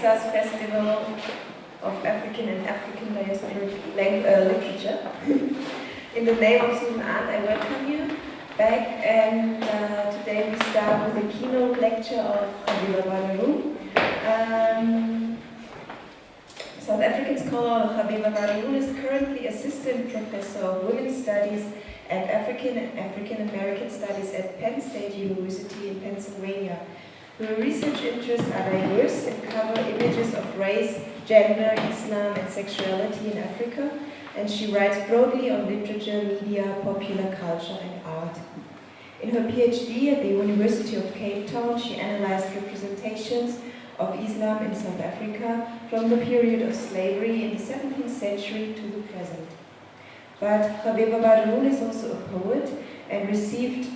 Texas Festival of African and African Diasporic Literature. In the name of Susan Arndt, I welcome you back, and today we start with a keynote lecture of Gabeba Baderoon. South African scholar Gabeba Baderoon is currently assistant professor of women's studies and African American studies at Penn State University in Pennsylvania. Her research interests are diverse and cover images of race, gender, Islam, and sexuality in Africa, and she writes broadly on literature, media, popular culture, and art. In her PhD at the University of Cape Town, she analyzed representations of Islam in South Africa from the period of slavery in the 17th century to the present. But Gabeba Baderoon is also a poet and received,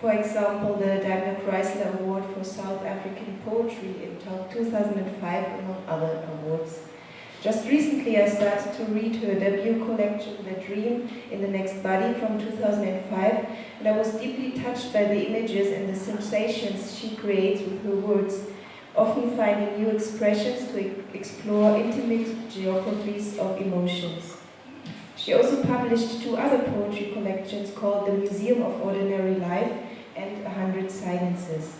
for example, the Daimler Chrysler Award for South African Poetry in 2005, among other awards. Just recently I started to read her debut collection, The Dream in the Next Body from 2005, and I was deeply touched by the images and the sensations she creates with her words, often finding new expressions to explore intimate geographies of emotions. She also published two other poetry collections called The Museum of Ordinary Life and 100 Silences.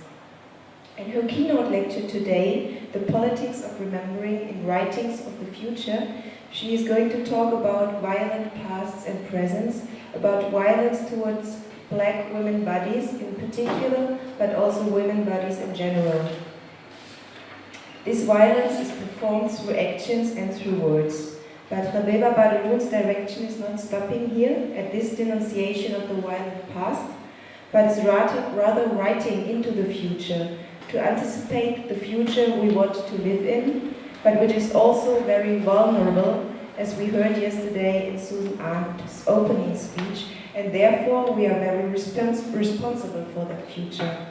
In her keynote lecture today, The Politics of Remembering in Writings of the Future, she is going to talk about violent pasts and presents, about violence towards black women bodies in particular, but also women bodies in general. This violence is performed through actions and through words. But Gabeba Baderoon's direction is not stopping here at this denunciation of the violent past, but is rather writing into the future, to anticipate the future we want to live in, but which is also very vulnerable, as we heard yesterday in Susan Arndt's opening speech, and therefore we are very responsible for that future.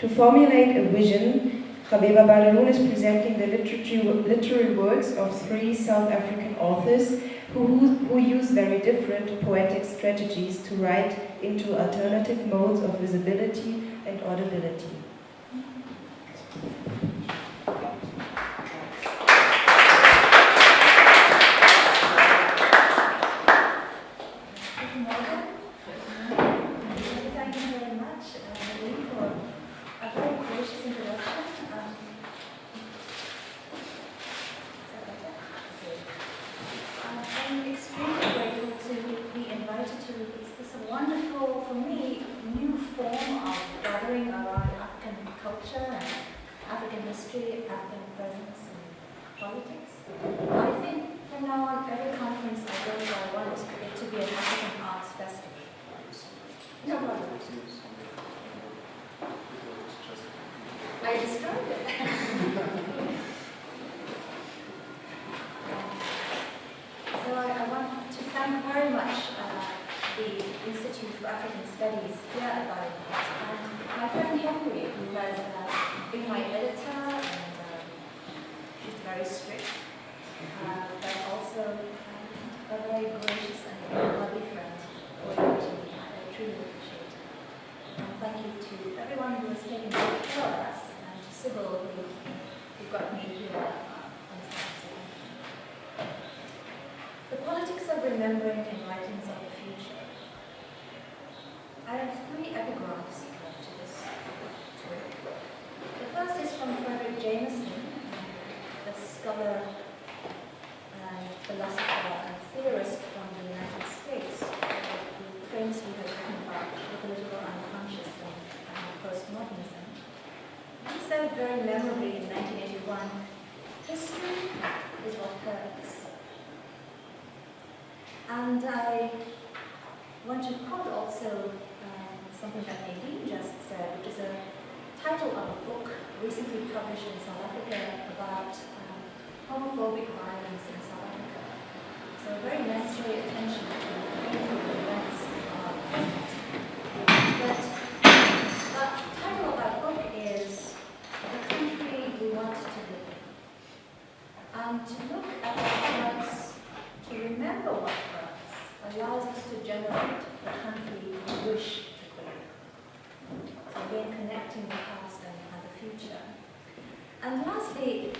To formulate a vision, Gabeba Baderoon is presenting the literary works of three South African authors who use very different poetic strategies to write into alternative modes of visibility and audibility. Thank you very much, Marie, for a very gracious introduction. I'm extremely grateful to be invited to this wonderful, for me, new form of gathering around African culture and African history, African presence and politics. I think from now on, every conference I go to, I want it to be an African arts festival. No problem. I described it. So I want to thank very much the Institute for African Studies here at Baderoon, and my friend Henry, who has been my editor, and she's very strict, but also a very gracious and lovely friend for me. I truly appreciate it. And thank you to everyone who has taken good care of us, and to Sybil, who got me here on Saturday. The politics of remembering in writings of the future. I have three epigraphs to this talk. The first is from Frederick Jameson, the scholar and philosopher and theorist from the United States, who famously has written about the political unconscious and postmodernism. He said very memorably in 1981, history is what hurts. And I want to quote also something that Nadine just said, which is a title of a book recently published in South Africa about homophobic violence in South Africa. So very necessary attention to the events of But the title of that book is The Country We Want to Live in. And to look at what hurts, to remember what hurts, allows us to generate the country we wish to create. So again, connecting the past and the future. And lastly,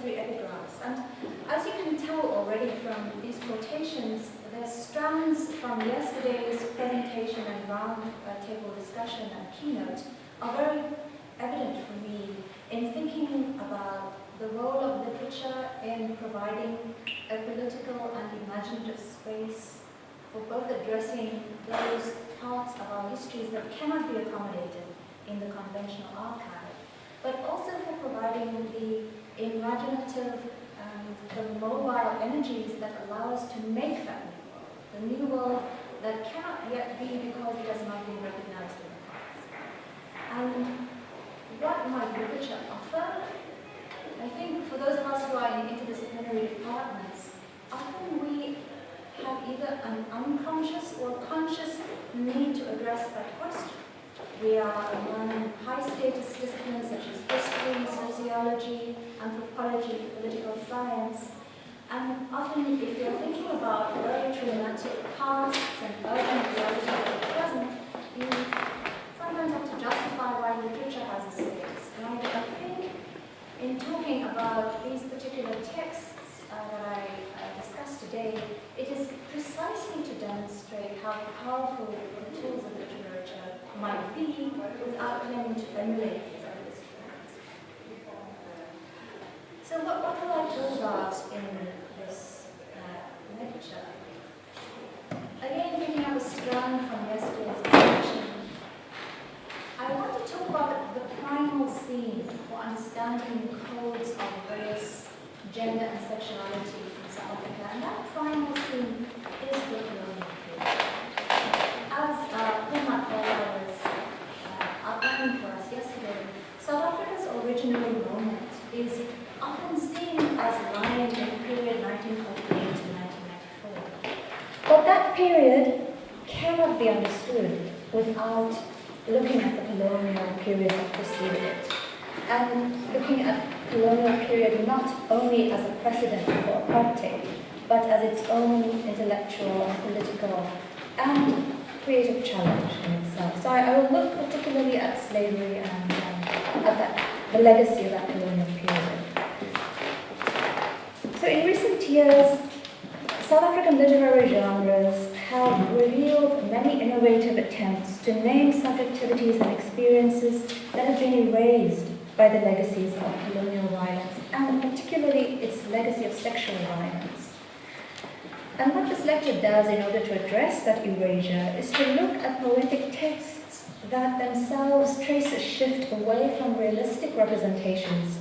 3 epigraphs. And as you can tell already from these quotations, the strands from yesterday's presentation and round table discussion and keynote are very evident for me in thinking about the role of literature in providing a political and imaginative space for both addressing those parts of our histories that cannot be accommodated in the conventional archive, but also for providing the imaginative and the mobile energies that allow us to make that new world, the new world that cannot yet be because it has not been recognized in the past. And what might literature offer? I think for those of us who are in interdisciplinary departments, often we have either an unconscious or conscious need to address that question. We are among high-status disciplines such as history, sociology, anthropology, political science, and often if you're thinking about very traumatic pasts and urgent realities of the present, you sometimes have to justify why literature has a space. And I think in talking about these particular texts that I discussed today, it is precisely to demonstrate how powerful the tools of literature might be without claiming to emulate these other disciplines. So what will I talk about in this lecture? Again, picking up a strand from yesterday's discussion, I want to talk about the primal theme for understanding the codes of race, gender and sexuality in South Africa, and that primal theme is the colonial period. As Puma was outlining for us yesterday, South Africa's original moment is often seen as lying in the period 1948 to 1994. But that period cannot be understood without looking at the colonial period that preceded it, and looking at colonial period not only as a precedent for apartheid, but as its own intellectual and political and creative challenge in itself. So I will look particularly at slavery and at the legacy of that colonial period. So in recent years, South African literary genres have revealed many innovative attempts to name subjectivities and experiences that have been erased by the legacies of colonial violence, and particularly its legacy of sexual violence. And what this lecture does in order to address that erasure is to look at poetic texts that themselves trace a shift away from realistic representations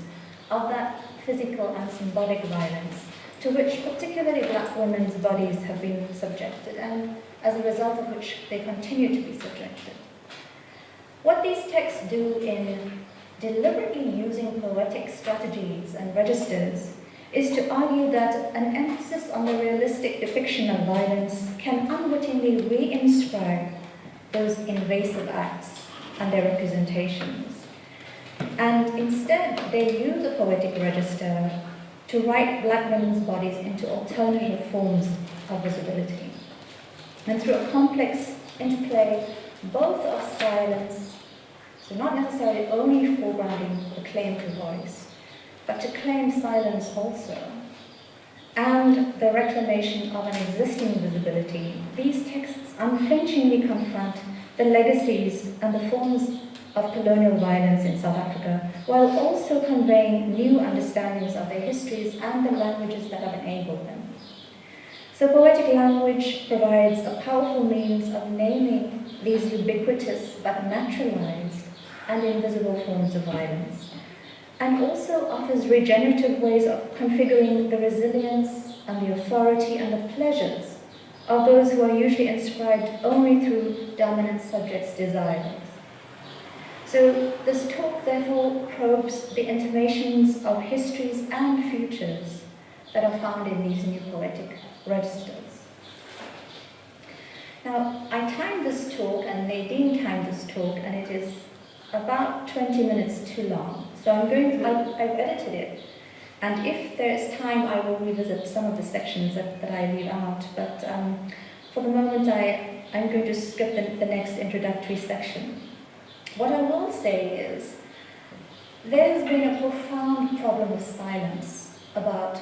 of that physical and symbolic violence to which particularly black women's bodies have been subjected, and as a result of which they continue to be subjected. What these texts do in deliberately using poetic strategies and registers is to argue that an emphasis on the realistic depiction of violence can unwittingly re-inscribe those invasive acts and their representations. And instead, they use a poetic register to write black women's bodies into alternative forms of visibility. And through a complex interplay, both of silence, so not necessarily only foregrounding the claim to voice, but to claim silence also, and the reclamation of an existing visibility, these texts unflinchingly confront the legacies and the forms of colonial violence in South Africa, while also conveying new understandings of their histories and the languages that have enabled them. So poetic language provides a powerful means of naming these ubiquitous but naturalized and invisible forms of violence, and also offers regenerative ways of configuring the resilience and the authority and the pleasures of those who are usually inscribed only through dominant subjects' desires. So this talk therefore probes the intimations of histories and futures that are found in these new poetic registers. Now, I timed this talk, and Nadine timed this talk, and it is about 20 minutes too long. So I've edited it, and if there is time, I will revisit some of the sections that I leave out, but for the moment, I'm going to skip the next introductory section. What I will say is, there has been a profound problem of silence about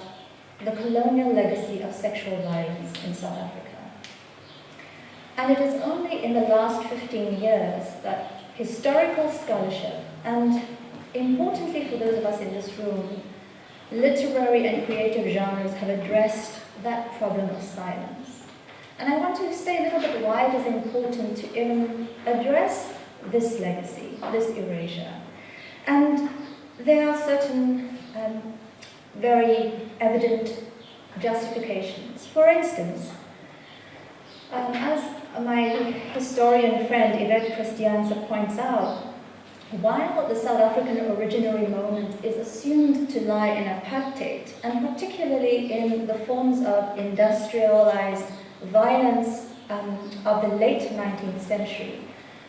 the colonial legacy of sexual violence in South Africa. And it is only in the last 15 years that historical scholarship, and importantly for those of us in this room, literary and creative genres have addressed that problem of silence. And I want to say a little bit why it is important to even address this legacy, this erasure. And there are certain very evident justifications. For instance, as my historian friend Yvette Christianse points out, while the South African originary moment is assumed to lie in apartheid, and particularly in the forms of industrialized violence of the late 19th century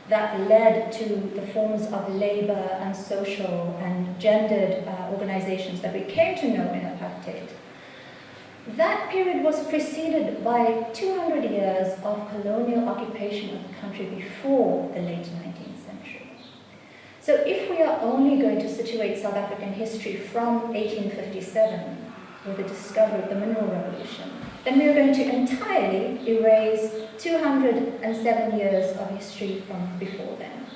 that led to the forms of labor and social and gendered organizations that we came to know in apartheid, that period was preceded by 200 years of colonial occupation of the country before the late 19th century. So if we are only going to situate South African history from 1857, with the discovery of the Mineral Revolution, then we are going to entirely erase 207 years of history from before then.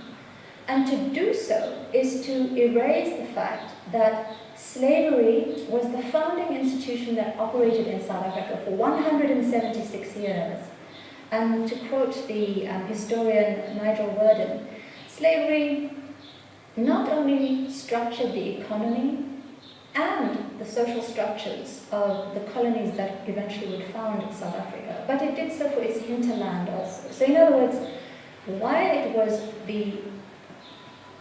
And to do so is to erase the fact that slavery was the founding institution that operated in South Africa for 176 years. And to quote the historian Nigel Worden, slavery not only structured the economy and the social structures of the colonies that eventually would found South Africa, but it did so for its hinterland also. So in other words, while it was the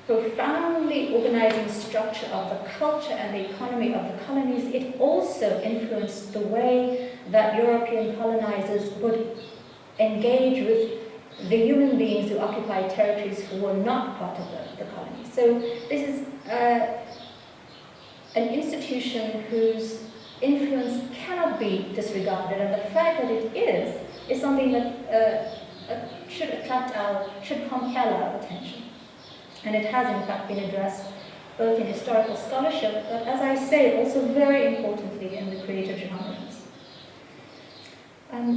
profoundly organizing structure of the culture and the economy of the colonies, it also influenced the way that European colonizers would engage with the human beings who occupied territories who were not part of the colonies. So this is an institution whose influence cannot be disregarded, and the fact that it is something that should compel our attention. And it has in fact been addressed both in historical scholarship, but as I say, also very importantly in the creative genres.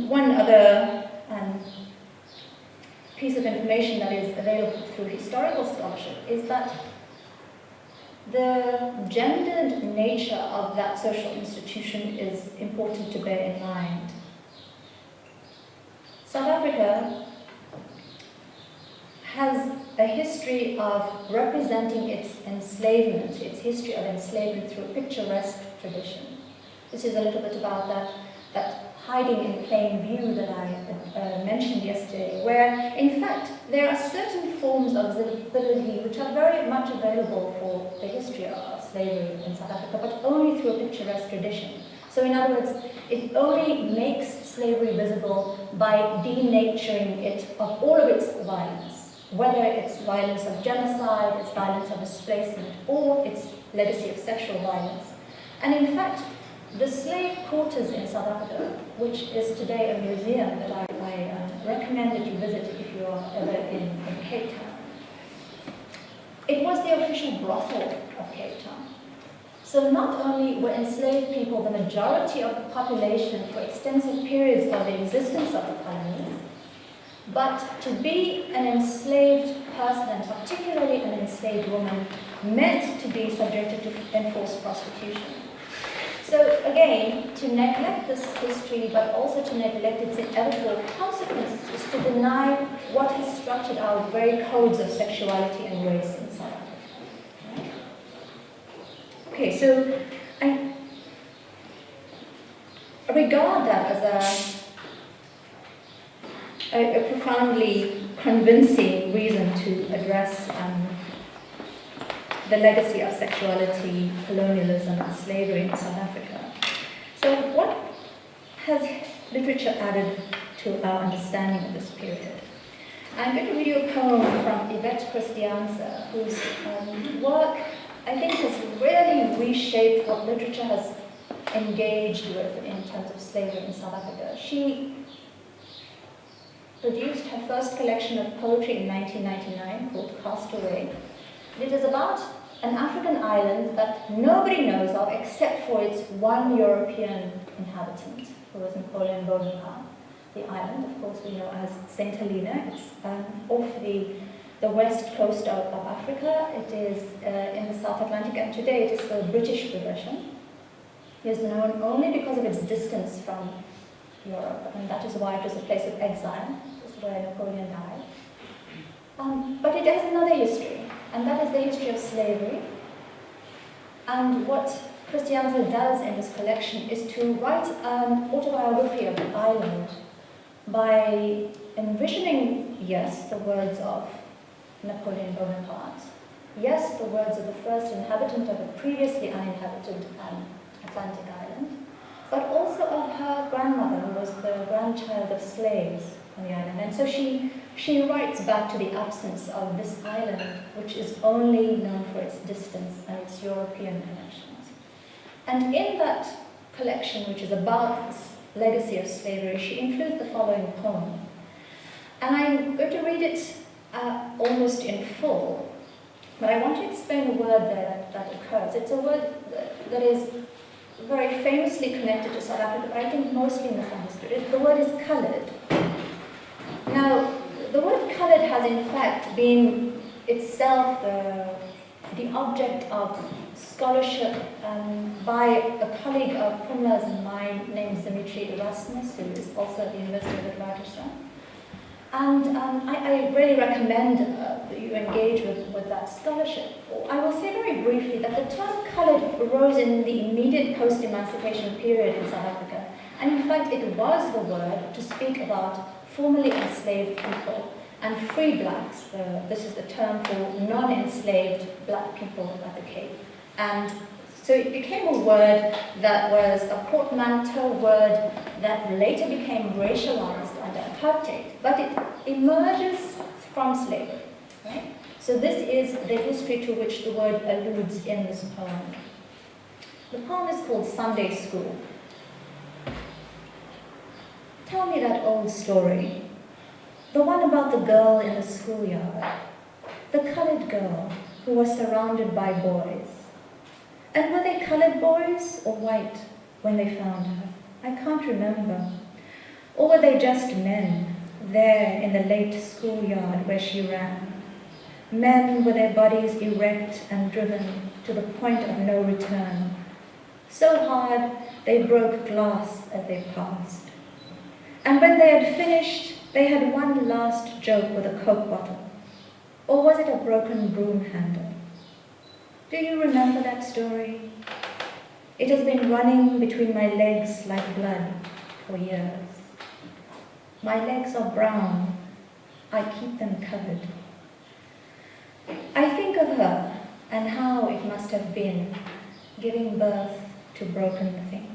One other piece of information that is available through historical scholarship is that the gendered nature of that social institution is important to bear in mind. South Africa has a history of representing its enslavement, its history of enslavement through a picturesque tradition. This is a little bit about that hiding in plain view that I mentioned yesterday, where in fact there are certain forms of visibility which are very much available for the history of slavery in South Africa, but only through a picturesque tradition. So in other words, it only makes slavery visible by denaturing it of all of its violence, whether it's violence of genocide, it's violence of displacement, or its legacy of sexual violence. And in fact, the slave quarters in South Africa, which is today a museum that I recommend that you visit if you are ever in Cape Town, it was the official brothel of Cape Town. So not only were enslaved people the majority of the population for extensive periods of the existence of the colonies, but to be an enslaved person, and particularly an enslaved woman, meant to be subjected to enforced prostitution. So again, to neglect this history, but also to neglect its inevitable consequences, is to deny what has structured our very codes of sexuality and race in South Africa. Right? Okay, so I regard that as a profoundly convincing reason to address the legacy of sexuality, colonialism, and slavery in South Africa. So what has literature added to our understanding of this period? I'm going to read you a poem from Yvette Christianse, whose work, I think, has really reshaped what literature has engaged with in terms of slavery in South Africa. She produced her first collection of poetry in 1999 called Castaway. It is about an African island that nobody knows of except for its one European inhabitant, who was Napoleon Bonaparte. The island, of course, we know as St. Helena. It's off the west coast of Africa. It is in the South Atlantic, and today it is the British possession. It is known only because of its distance from Europe, and that is why it was a place of exile. This is where Napoleon died. But it has another history, and that is the history of slavery. And what Christianza does in this collection is to write an autobiography of the island by envisioning, yes, the words of Napoleon Bonaparte, yes, the words of the first inhabitant of a previously uninhabited Atlantic island, but also of her grandmother, who was the grandchild of slaves on the island. And so she writes back to the absence of this island, which is only known for its distance and its European connections. And in that collection, which is about this legacy of slavery, she includes the following poem. And I'm going to read it almost in full, but I want to explain a word there that occurs. It's a word that is very famously connected to South Africa, but I think mostly misunderstood. The word is coloured. Now, the word coloured has in fact been itself the object of scholarship by a colleague of Pumla's and mine named Dimitri Erasmus, who is also at the University of Witwatersrand. And I really recommend that you engage with that scholarship. I will say very briefly that the term coloured arose in the immediate post-emancipation period in South Africa. And in fact, it was the word to speak about formerly enslaved people and free blacks. This is the term for non-enslaved black people at the Cape. And so it became a word that was a portmanteau word that later became racialized under apartheid, but it emerges from slavery. Right? So this is the history to which the word alludes in this poem. The poem is called Sunday School. Tell me that old story, the one about the girl in the schoolyard, the coloured girl who was surrounded by boys. And were they coloured boys or white when they found her? I can't remember. Or were they just men there in the late schoolyard where she ran? Men with their bodies erect and driven to the point of no return, so hard they broke glass as they passed. And when they had finished, they had one last joke with a Coke bottle. Or was it a broken broom handle? Do you remember that story? It has been running between my legs like blood for years. My legs are brown. I keep them covered. I think of her and how it must have been giving birth to broken things.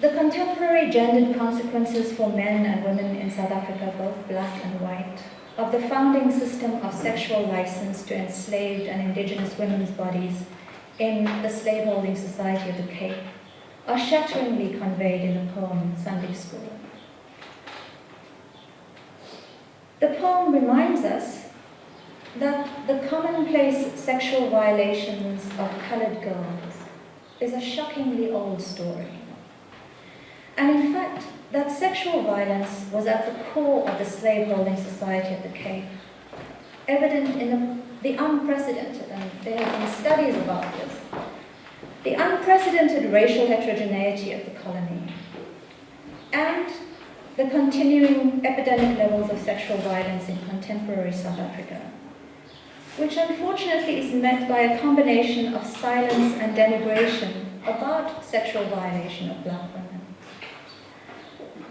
The contemporary gendered consequences for men and women in South Africa, both black and white, of the founding system of sexual license to enslaved and indigenous women's bodies in the slaveholding society of the Cape are shatteringly conveyed in the poem Sunday School. The poem reminds us that the commonplace sexual violations of coloured girls is a shockingly old story. And in fact, that sexual violence was at the core of the slaveholding society of the Cape, evident in the unprecedented, and there have been studies about this, the unprecedented racial heterogeneity of the colony, and the continuing epidemic levels of sexual violence in contemporary South Africa, which unfortunately is met by a combination of silence and denigration about sexual violation of black women.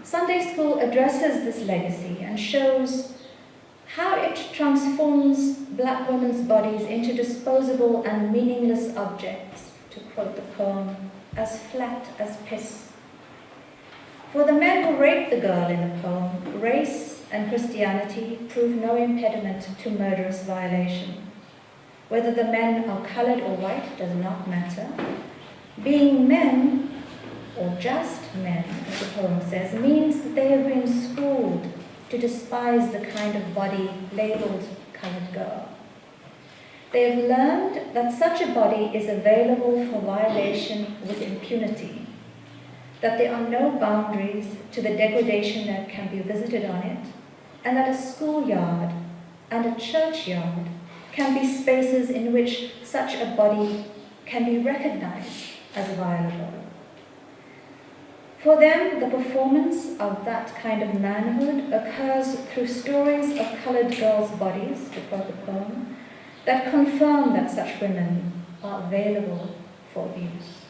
Sunday School addresses this legacy and shows how it transforms black women's bodies into disposable and meaningless objects, to quote the poem, as flat as piss. For the men who raped the girl in the poem, race and Christianity prove no impediment to murderous violation. Whether the men are coloured or white does not matter. Being men, or just men, as the poem says, means that they have been schooled to despise the kind of body labelled coloured girl. They have learned that such a body is available for violation with impunity, that there are no boundaries to the degradation that can be visited on it, and that a schoolyard and a churchyard can be spaces in which such a body can be recognized as violable. For them, the performance of that kind of manhood occurs through stories of colored girls' bodies, to quote the poem, that confirm that such women are available for abuse.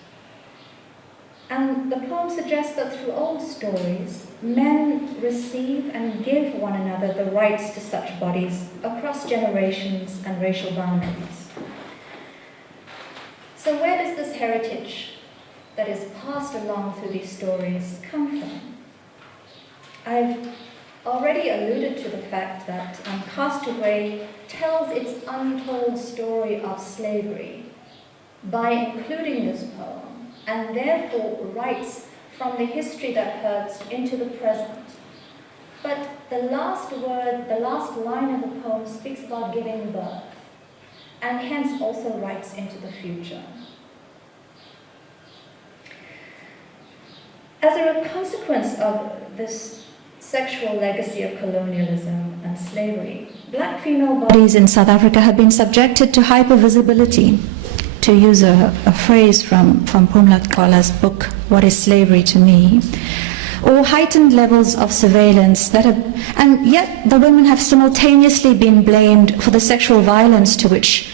And the poem suggests that through old stories, men receive and give one another the rights to such bodies across generations and racial boundaries. So where does this heritage that is passed along through these stories come from? I've already alluded to the fact that Castaway tells its untold story of slavery by including this poem, and therefore writes from the history that hurts into the present. But the last word, the last line of the poem speaks about giving birth, and hence also writes into the future. As a consequence of this sexual legacy of colonialism and slavery, black female bodies in South Africa have been subjected to hypervisibility, to use a phrase from Pumla Kwala's book, What is Slavery to Me, or heightened levels of surveillance that have, and yet the women have simultaneously been blamed for the sexual violence to which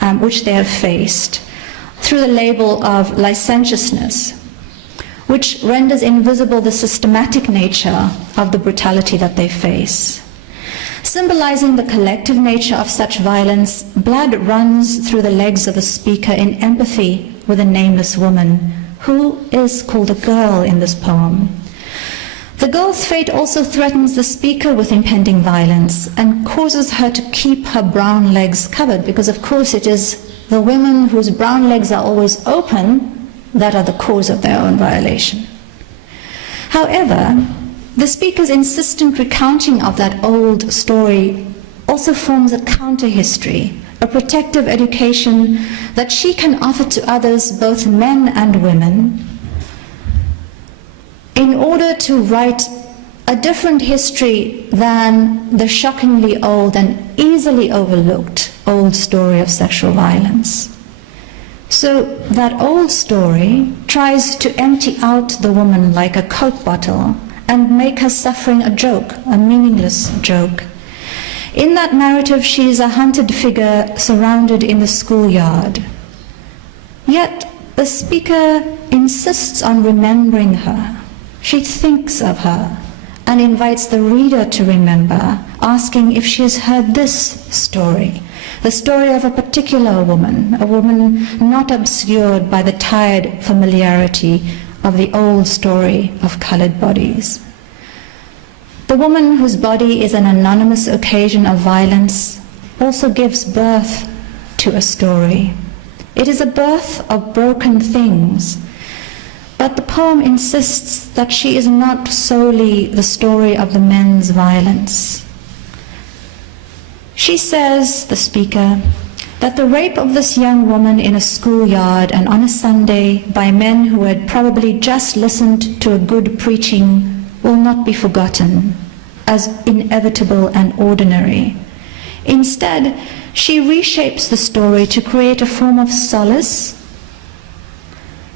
they have faced through the label of licentiousness, which renders invisible the systematic nature of the brutality that they face. Symbolizing the collective nature of such violence, blood runs through the legs of the speaker in empathy with a nameless woman, who is called a girl in this poem. The girl's fate also threatens the speaker with impending violence and causes her to keep her brown legs covered, because of course it is the women whose brown legs are always open that are the cause of their own violation. However, the speaker's insistent recounting of that old story also forms a counter-history, a protective education that she can offer to others, both men and women, in order to write a different history than the shockingly old and easily overlooked old story of sexual violence. So that old story tries to empty out the woman like a Coke bottle and make her suffering a joke, a meaningless joke. In that narrative, she is a hunted figure surrounded in the schoolyard. Yet the speaker insists on remembering her. She thinks of her and invites the reader to remember, asking if she has heard this story, the story of a particular woman, a woman not obscured by the tired familiarity of the old story of colored bodies. The woman whose body is an anonymous occasion of violence also gives birth to a story. It is a birth of broken things, but the poem insists that she is not solely the story of the men's violence. She says, the speaker, that the rape of this young woman in a schoolyard and on a Sunday by men who had probably just listened to a good preaching will not be forgotten as inevitable and ordinary. Instead, she reshapes the story to create a form of solace,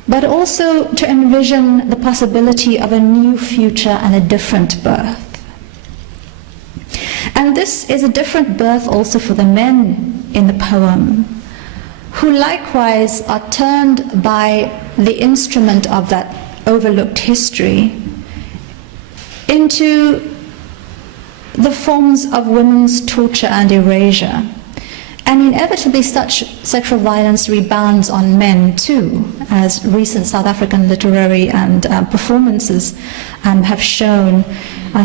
but also to envision the possibility of a new future and a different birth. And this is a different birth also for the men in the poem, who likewise are turned by the instrument of that overlooked history into the forms of women's torture and erasure. And inevitably such sexual violence rebounds on men too, as recent South African literary and performances have shown,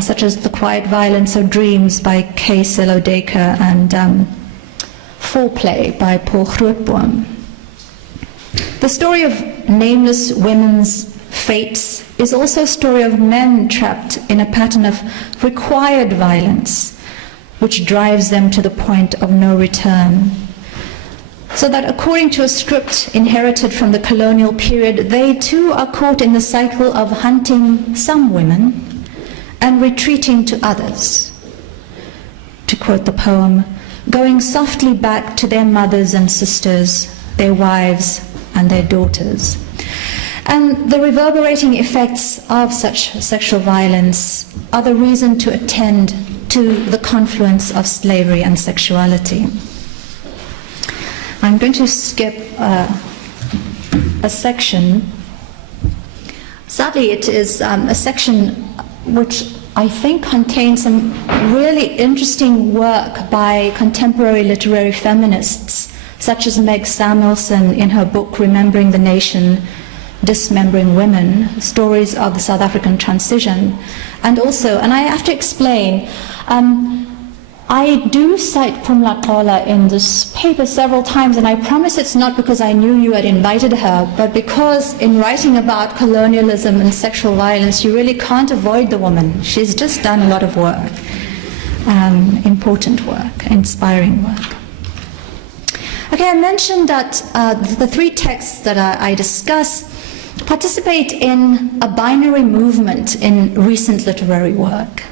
such as The Quiet Violence of Dreams by K. Selodeka and Foreplay by Paul Grootboom. The story of nameless women's fates is also a story of men trapped in a pattern of required violence, which drives them to the point of no return. So that according to a script inherited from the colonial period, they too are caught in the cycle of hunting some women and retreating to others. To quote the poem, going softly back to their mothers and sisters, their wives and their daughters. And the reverberating effects of such sexual violence are the reason to attend to the confluence of slavery and sexuality. I'm going to skip a section. Sadly, it is a section which I think contains some really interesting work by contemporary literary feminists, such as Meg Samuelson in her book Remembering the Nation, Dismembering Women, Stories of the South African Transition. And also, and I have to explain, I do cite Phumla Qola in this paper several times, and I promise it's not because I knew you had invited her, but because in writing about colonialism and sexual violence, you really can't avoid the woman. She's just done a lot of work, important work, inspiring work. Okay, I mentioned that the three texts that I discuss participate in a binary movement in recent literary work.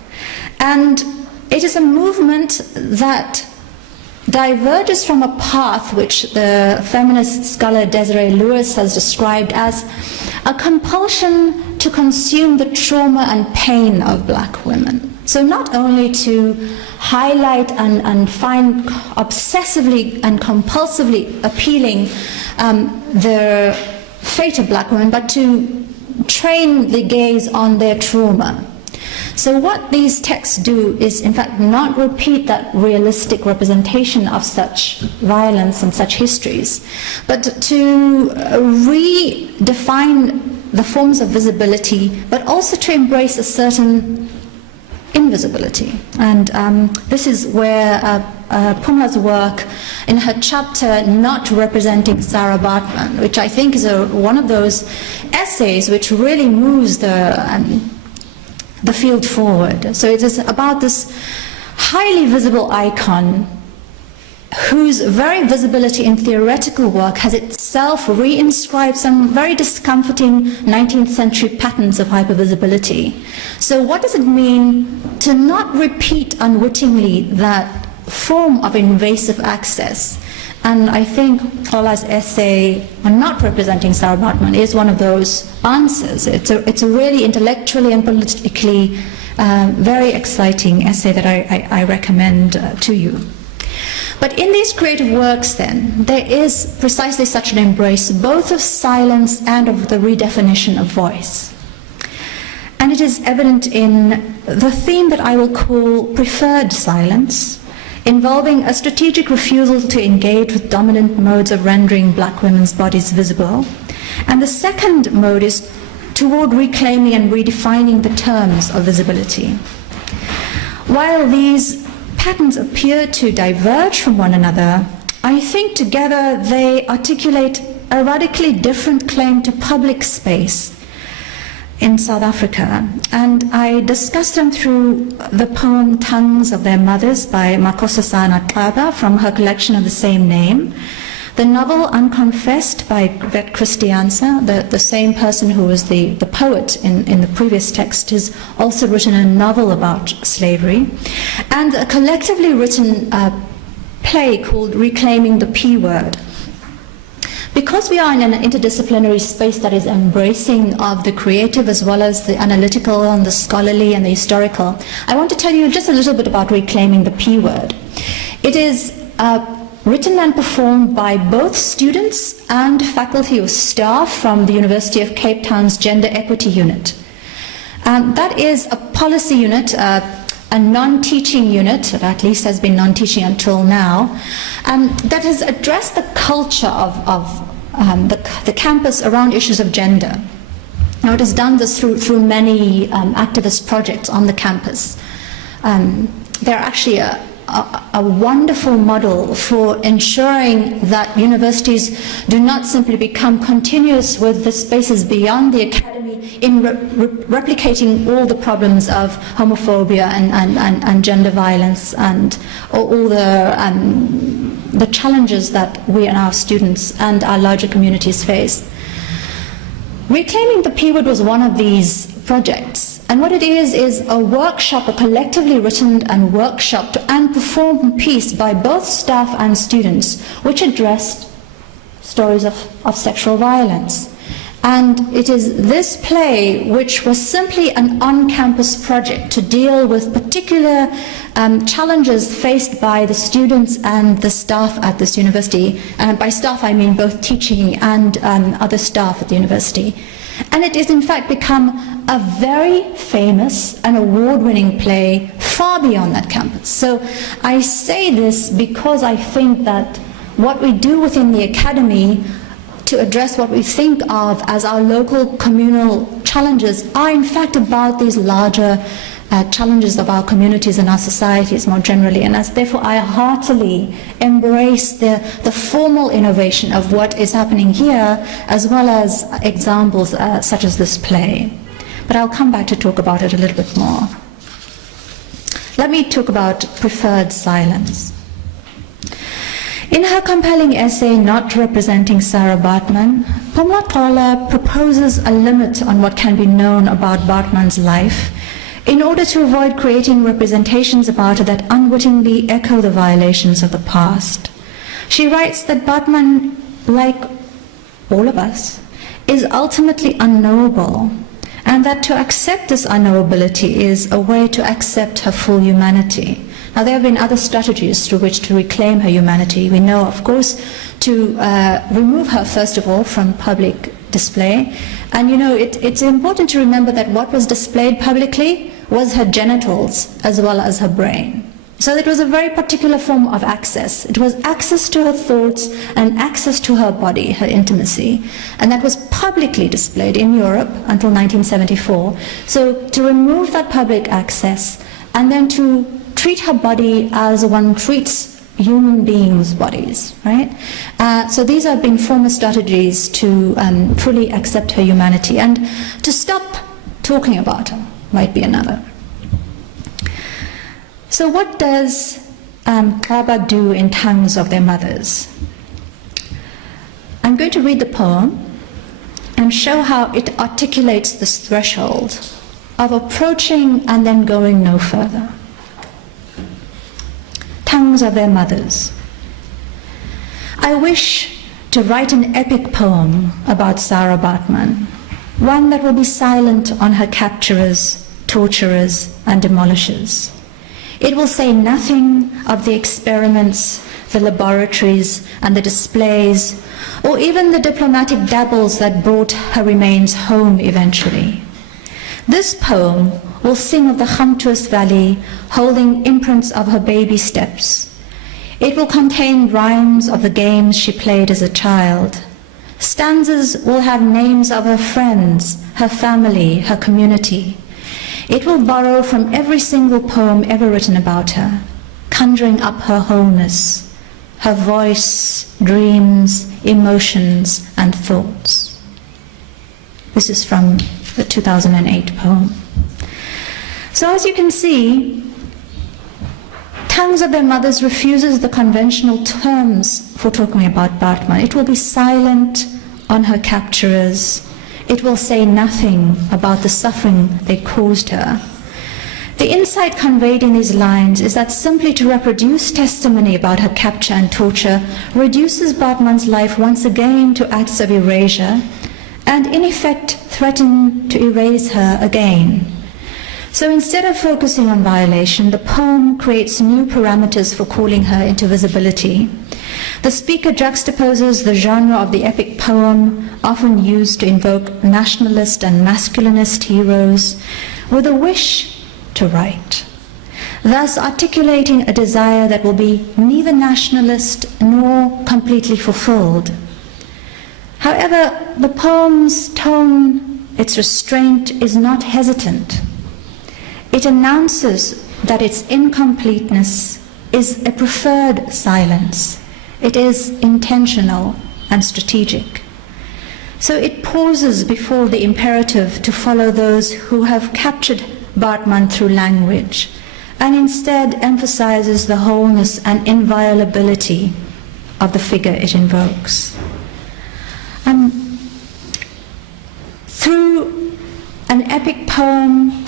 And it is a movement that diverges from a path which the feminist scholar Desiree Lewis has described as a compulsion to consume the trauma and pain of black women. So not only to highlight and find obsessively and compulsively appealing the fate of black women, but to train the gaze on their trauma. So what these texts do is, in fact, not repeat that realistic representation of such violence and such histories, but to redefine the forms of visibility, but also to embrace a certain invisibility. And this is where Phumla's work in her chapter Not Representing Sarah Baartman, which I think is one of those essays which really moves the field forward. So it is about this highly visible icon whose very visibility in theoretical work has itself reinscribed some very discomforting 19th century patterns of hypervisibility. So what does it mean to not repeat unwittingly that form of invasive access? And I think Qola's essay on Not Representing Sarah Baartman is one of those answers. It's a really intellectually and politically very exciting essay that I recommend to you. But in these creative works, then, there is precisely such an embrace both of silence and of the redefinition of voice. And it is evident in the theme that I will call preferred silence, involving a strategic refusal to engage with dominant modes of rendering black women's bodies visible. And the second mode is toward reclaiming and redefining the terms of visibility. While these patterns appear to diverge from one another, I think together they articulate a radically different claim to public space in South Africa. And I discussed them through the poem Tongues of Their Mothers by Makosazana Xaba from her collection of the same name, the novel Unconfessed by Vet Christianse, the same person who was the poet in the previous text, has also written a novel about slavery, and a collectively written play called Reclaiming the P Word. Because we are in an interdisciplinary space that is embracing of the creative as well as the analytical and the scholarly and the historical, I want to tell you just a little bit about Reclaiming the P Word. It is written and performed by both students and faculty or staff from the University of Cape Town's Gender Equity Unit. That is a policy unit, a non-teaching unit, that at least has been non-teaching until now, that has addressed the culture of the campus around issues of gender. Now, it has done this through many activist projects on the campus. They're actually a wonderful model for ensuring that universities do not simply become continuous with the spaces beyond the academy, in replicating all the problems of homophobia and gender violence and all the challenges that we and our students and our larger communities face. Reclaiming the P-word was one of these projects, and what it is a workshop, a collectively written and workshopped and performed piece by both staff and students, which addressed stories of sexual violence. And it is this play, which was simply an on-campus project to deal with particular challenges faced by the students and the staff at this university. And by staff, I mean both teaching and other staff at the university. And it is in fact become a very famous and award-winning play far beyond that campus. So I say this because I think that what we do within the academy to address what we think of as our local communal challenges are in fact about these larger challenges of our communities and our societies more generally. And as therefore I heartily embrace the formal innovation of what is happening here, as well as examples such as this play. But I'll come back to talk about it a little bit more. Let me talk about preferred silence. In her compelling essay, Not Representing Sarah Baartman, Phumla Gqola proposes a limit on what can be known about Baartman's life in order to avoid creating representations about her that unwittingly echo the violations of the past. She writes that Baartman, like all of us, is ultimately unknowable, and that to accept this unknowability is a way to accept her full humanity. Now, there have been other strategies through which to reclaim her humanity. We know, of course, to remove her, first of all, from public display. And, you know, it's important to remember that what was displayed publicly was her genitals as well as her brain. So it was a very particular form of access. It was access to her thoughts and access to her body, her intimacy. And that was publicly displayed in Europe until 1974. So to remove that public access and then to treat her body as one treats human beings' bodies, right? So these have been former strategies to fully accept her humanity, and to stop talking about her might be another. So what does Gabeba do in Tongues of Their Mothers? I'm going to read the poem and show how it articulates this threshold of approaching and then going no further. Tongues of Their Mothers. I wish to write an epic poem about Sarah Baartman, one that will be silent on her capturers, torturers, and demolishers. It will say nothing of the experiments, the laboratories, and the displays, or even the diplomatic dabbles that brought her remains home eventually. This poem will sing of the Gamtoos Valley holding imprints of her baby steps. It will contain rhymes of the games she played as a child. Stanzas will have names of her friends, her family, her community. It will borrow from every single poem ever written about her, conjuring up her wholeness, her voice, dreams, emotions, and thoughts. This is from the 2008 poem. So as you can see, Tongues of Their Mothers refuses the conventional terms for talking about Baartman. It will be silent on her capturers. It will say nothing about the suffering they caused her. The insight conveyed in these lines is that simply to reproduce testimony about her capture and torture reduces Baartman's life once again to acts of erasure, and in effect threaten to erase her again. So instead of focusing on violation, the poem creates new parameters for calling her into visibility. The speaker juxtaposes the genre of the epic poem, often used to invoke nationalist and masculinist heroes, with a wish to write, thus articulating a desire that will be neither nationalist nor completely fulfilled. However, the poem's tone, its restraint, is not hesitant. It announces that its incompleteness is a preferred silence. It is intentional and strategic. So it pauses before the imperative to follow those who have captured Bartman through language, and instead emphasizes the wholeness and inviolability of the figure it invokes. Through an epic poem,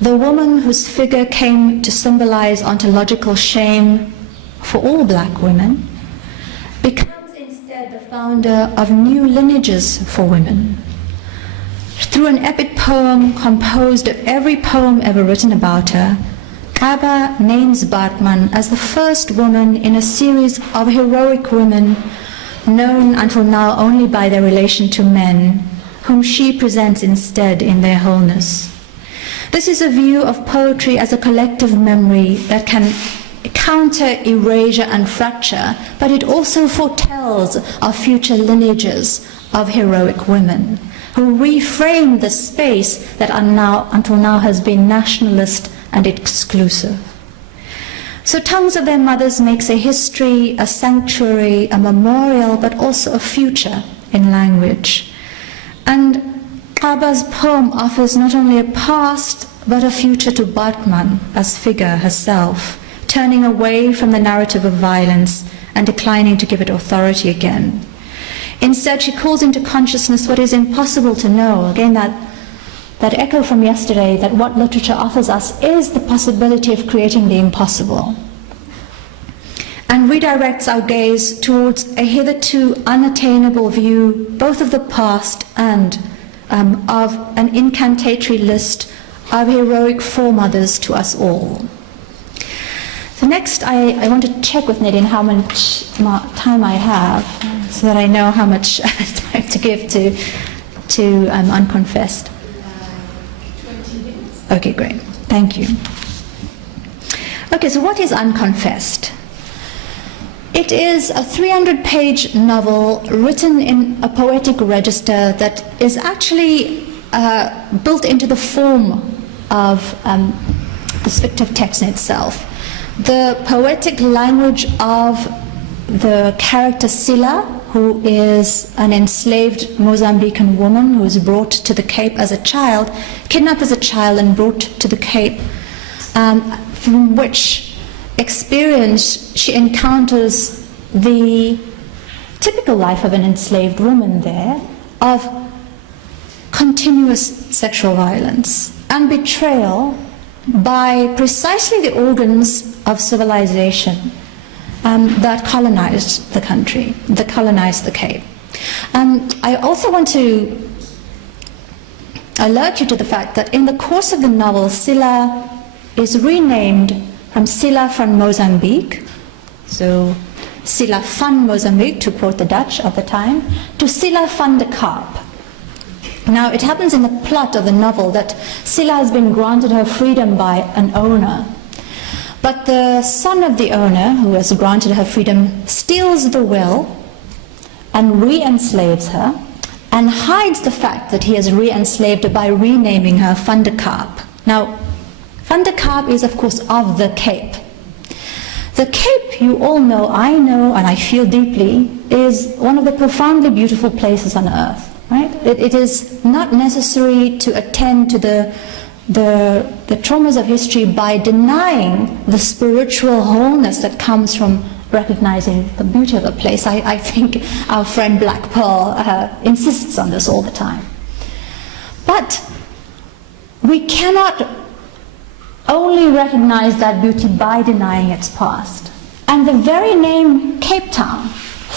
the woman whose figure came to symbolize ontological shame for all black women becomes instead the founder of new lineages for women. Through an epic poem composed of every poem ever written about her, Gabeba names Bartman as the first woman in a series of heroic women known until now only by their relation to men, whom she presents instead in their wholeness. This is a view of poetry as a collective memory that can counter erasure and fracture, but it also foretells of future lineages of heroic women who reframe the space that until now has been nationalist and exclusive. So Tongues of Their Mothers makes a history, a sanctuary, a memorial, but also a future in language. And Gabeba's poem offers not only a past, but a future to Bartman as figure herself, turning away from the narrative of violence and declining to give it authority again. Instead, she calls into consciousness what is impossible to know. Again, that echo from yesterday, that what literature offers us is the possibility of creating the impossible. And redirects our gaze towards a hitherto unattainable view, both of the past and of an incantatory list of heroic foremothers to us all. So next, I want to check with Nadine how much time I have, so that I know how much time to give to Unconfessed. 20 minutes. Okay, great. Thank you. Okay, so what is Unconfessed? It is a 300-page novel written in a poetic register that is actually built into the form of this fictive text in itself. The poetic language of the character Sila, who is an enslaved Mozambican woman who is brought to the Cape as a child, kidnapped as a child and brought to the Cape, from which experience she encounters the typical life of an enslaved woman there, of continuous sexual violence and betrayal by precisely the organs of civilization that colonized the country, that colonized the Cape. I also want to alert you to the fact that in the course of the novel, Sila is renamed from Sila van Mozambique, so Sila van Mozambique, to quote the Dutch of the time, to Sila van de Kaap. Now, it happens in the plot of the novel that Sila has been granted her freedom by an owner. But the son of the owner, who has granted her freedom, steals the will and re-enslaves her, and hides the fact that he has re-enslaved her by renaming her Van de Kaap. Now, Van de Kaap is, of course, of the Cape. The Cape, you all know, I know, and I feel deeply, is one of the profoundly beautiful places on earth. Right? It is not necessary to attend to the traumas of history by denying the spiritual wholeness that comes from recognizing the beauty of a place. I think our friend Black Pearl insists on this all the time. But we cannot only recognize that beauty by denying its past. And the very name Cape Town,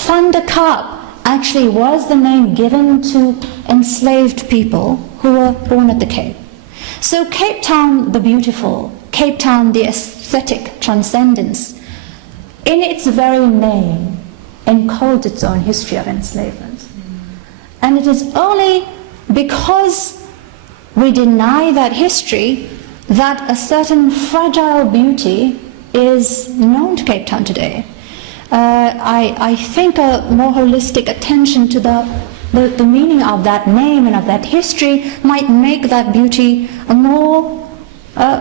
Van de Kaap, actually was the name given to enslaved people who were born at the Cape. So Cape Town, the beautiful, Cape Town, the aesthetic transcendence, in its very name, encodes its own history of enslavement. And it is only because we deny that history that a certain fragile beauty is known to Cape Town today. I think a more holistic attention to the meaning of that name and of that history might make that beauty a more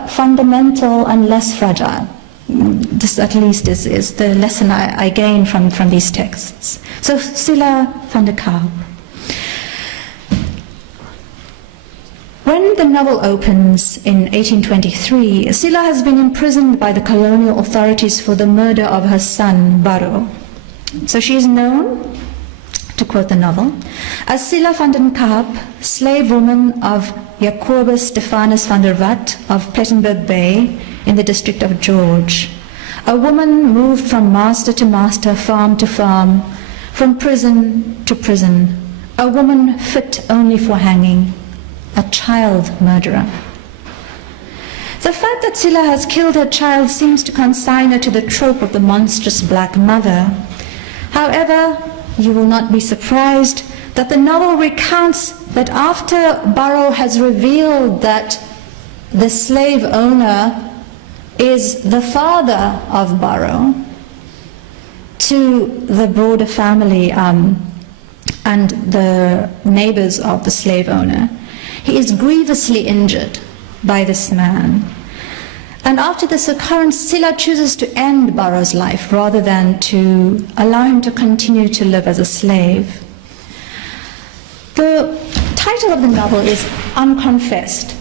fundamental and less fragile. This at least is the lesson I gain from these texts. So Sila van de Kaap. When the novel opens in 1823, Sila has been imprisoned by the colonial authorities for the murder of her son, Baro. So she is known, to quote the novel, as Sila van den Kaap, slave woman of Jacobus Stephanus van der Walt of Plettenberg Bay in the district of George. A woman moved from master to master, farm to farm, from prison to prison. A woman fit only for hanging. A child murderer. The fact that Sila has killed her child seems to consign her to the trope of the monstrous black mother. However, you will not be surprised that the novel recounts that after Baro has revealed that the slave owner is the father of Baro to the broader family and the neighbors of the slave owner, he is grievously injured by this man. And after this occurrence, Sila chooses to end Baro's life rather than to allow him to continue to live as a slave. The title of the novel is Unconfessed.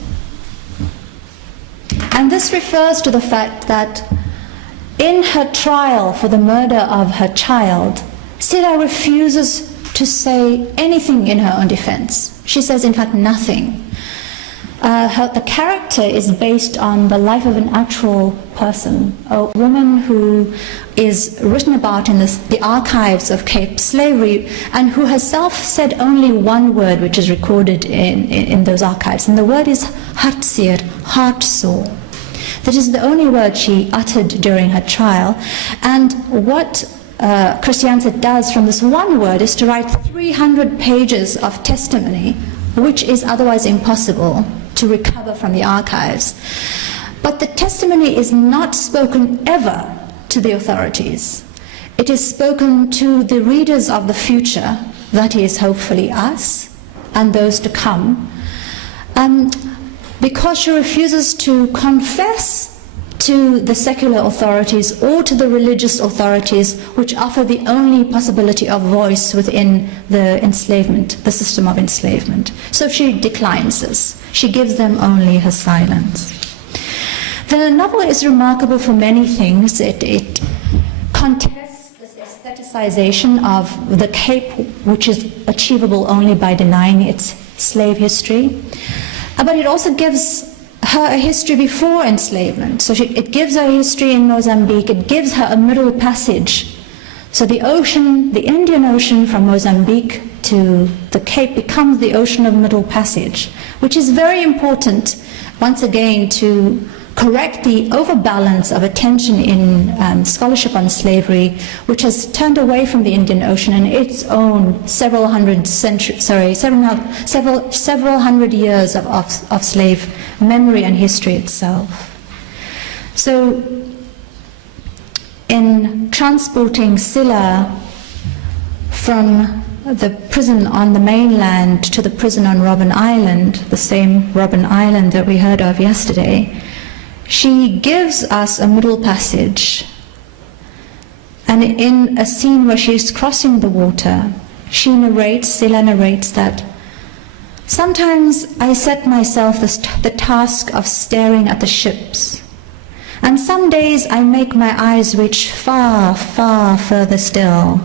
And this refers to the fact that in her trial for the murder of her child, Sila refuses to say anything in her own defense. She says, in fact, nothing. The character is based on the life of an actual person, a woman who is written about in the archives of Cape slavery and who herself said only one word which is recorded in those archives, and the word is hartseer, heart sore. That is the only word she uttered during her trial. And what Christianse does from this one word is to write 300 pages of testimony, which is otherwise impossible to recover from the archives. But the testimony is not spoken ever to the authorities. It is spoken to the readers of the future, that is hopefully us and those to come, because she refuses to confess to the secular authorities or to the religious authorities, which offer the only possibility of voice within the enslavement, the system of enslavement. So she declines this. She gives them only her silence. The novel is remarkable for many things. It contests this aestheticization of the Cape, which is achievable only by denying its slave history. But it also gives her a history before enslavement. So it gives her a history in Mozambique. It gives her a middle passage. So the ocean, the Indian Ocean from Mozambique to the Cape becomes the ocean of middle passage, which is very important, once again, to correct the overbalance of attention in scholarship on slavery, which has turned away from the Indian Ocean and its own several hundred years of slave memory and history itself. So, in transporting Sila from the prison on the mainland to the prison on Robben Island, the same Robben Island that we heard of yesterday, she gives us a middle passage. And in a scene where she's crossing the water, Sila narrates that, sometimes I set myself the task of staring at the ships, and some days I make my eyes reach far, far further still,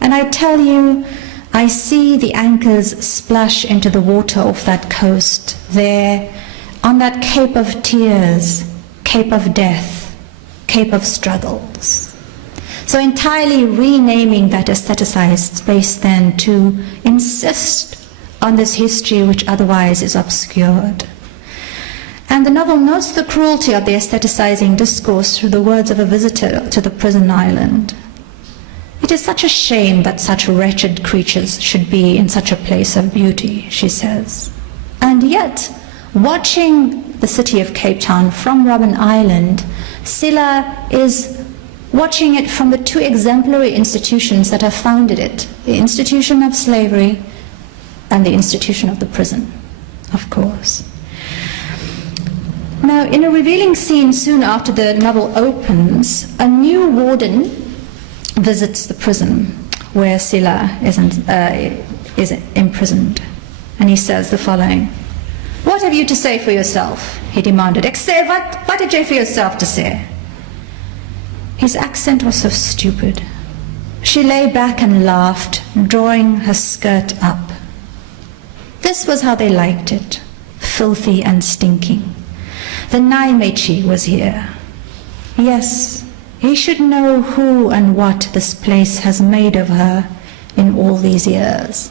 and I tell you, I see the anchors splash into the water off that coast, there, on that Cape of Tears, Cape of Death, Cape of Struggles. So entirely renaming that aestheticized space then to insist on this history which otherwise is obscured. And the novel notes the cruelty of the aestheticizing discourse through the words of a visitor to the prison island. It is such a shame that such wretched creatures should be in such a place of beauty, she says. And yet, watching the city of Cape Town from Robben Island, Sila is watching it from the two exemplary institutions that have founded it, the institution of slavery and the institution of the prison, of course. Now, in a revealing scene soon after the novel opens, a new warden visits the prison where Sila is imprisoned. And he says the following: "What have you to say for yourself? He demanded. What did you for yourself to say? His accent was so stupid. She lay back and laughed, drawing her skirt up. This was how they liked it, filthy and stinking. The Naimechi was here. Yes, he should know who and what this place has made of her in all these years.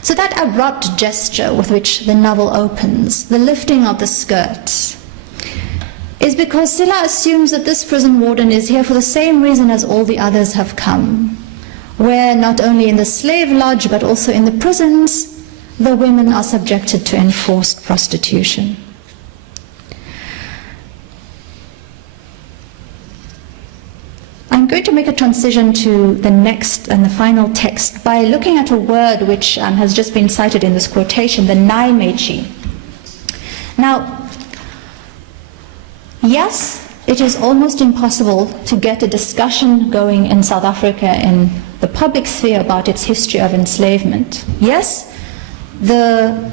So that abrupt gesture with which the novel opens, the lifting of the skirts, is because Sila assumes that this prison warden is here for the same reason as all the others have come, where not only in the slave lodge but also in the prisons, the women are subjected to enforced prostitution. I'm going to make a transition to the next and the final text by looking at a word which has just been cited in this quotation, the Naimechi. Now, yes, it is almost impossible to get a discussion going in South Africa in the public sphere about its history of enslavement. Yes, the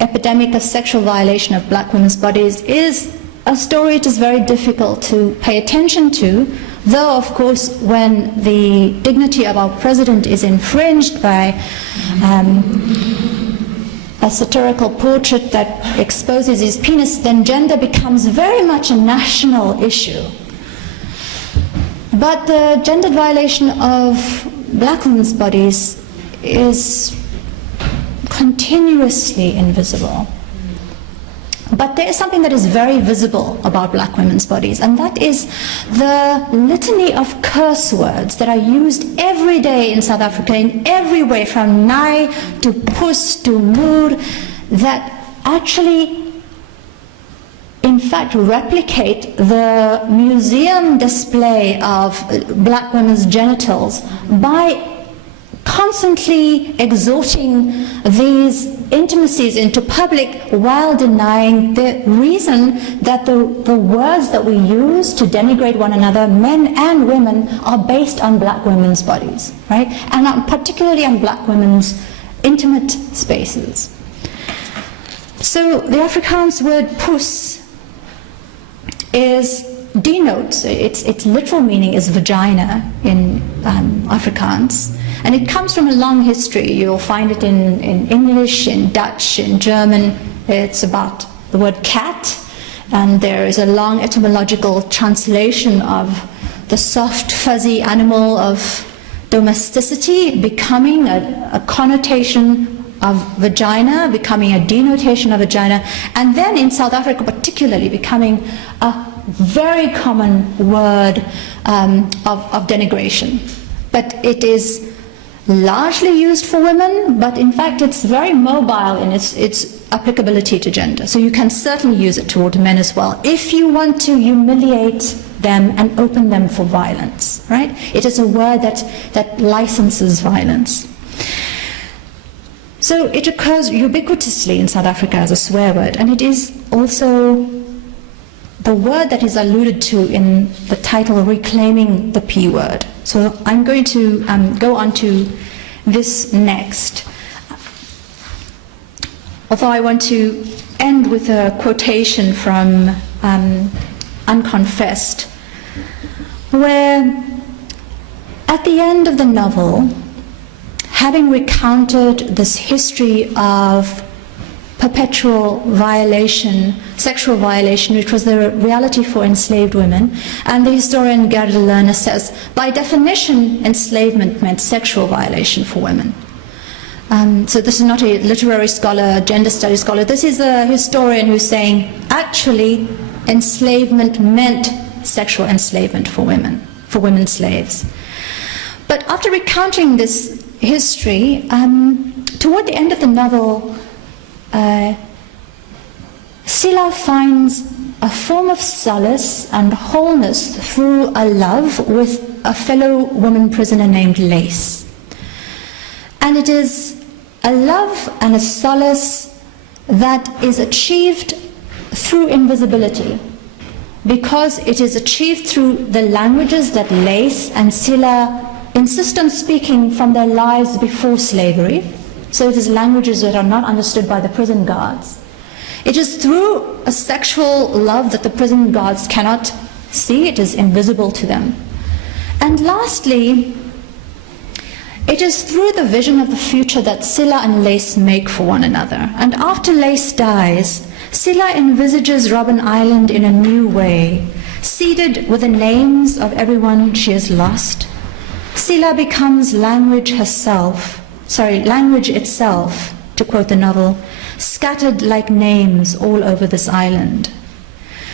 epidemic of sexual violation of black women's bodies is a story it is very difficult to pay attention to, though, of course, when the dignity of our president is infringed by a satirical portrait that exposes his penis, then gender becomes very much a national issue. But the gendered violation of black women's bodies is continuously invisible. But there is something that is very visible about black women's bodies, and that is the litany of curse words that are used every day in South Africa in every way, from nai to puss to moor, that actually, in fact, replicate the museum display of black women's genitals by constantly exhorting these intimacies into public while denying the reason that the words that we use to denigrate one another, men and women, are based on black women's bodies, right? And particularly on black women's intimate spaces. So the Afrikaans word poes denotes, its literal meaning is vagina in Afrikaans. And it comes from a long history. You'll find it in English, in Dutch, in German. It's about the word cat. And there is a long etymological translation of the soft, fuzzy animal of domesticity becoming a connotation of vagina, becoming a denotation of vagina, and then in South Africa particularly becoming a very common word of denigration. But it is largely used for women, but in fact it's very mobile in its applicability to gender. So you can certainly use it toward men as well, if you want to humiliate them and open them for violence, right? It is a word that licenses violence. So it occurs ubiquitously in South Africa as a swear word, and it is also the word that is alluded to in the title, Reclaiming the P Word. So I'm going to go on to this next. Although I want to end with a quotation from Unconfessed, where at the end of the novel, having recounted this history of perpetual violation, sexual violation, which was the reality for enslaved women, and the historian Gerda Lerner says, by definition, enslavement meant sexual violation for women. So this is not a literary scholar, a gender studies scholar. This is a historian who's saying, actually, enslavement meant sexual enslavement for women slaves. But after recounting this history, toward the end of the novel, Sila finds a form of solace and wholeness through a love with a fellow woman prisoner named Lace. And it is a love and a solace that is achieved through invisibility, because it is achieved through the languages that Lace and Sila insist on speaking from their lives before slavery. So it is languages that are not understood by the prison guards. It is through a sexual love that the prison guards cannot see. It is invisible to them. And lastly, it is through the vision of the future that Scylla and Lace make for one another. And after Lace dies, Scylla envisages Robben Island in a new way, seeded with the names of everyone she has lost. Scylla becomes language itself, to quote the novel, scattered like names all over this island.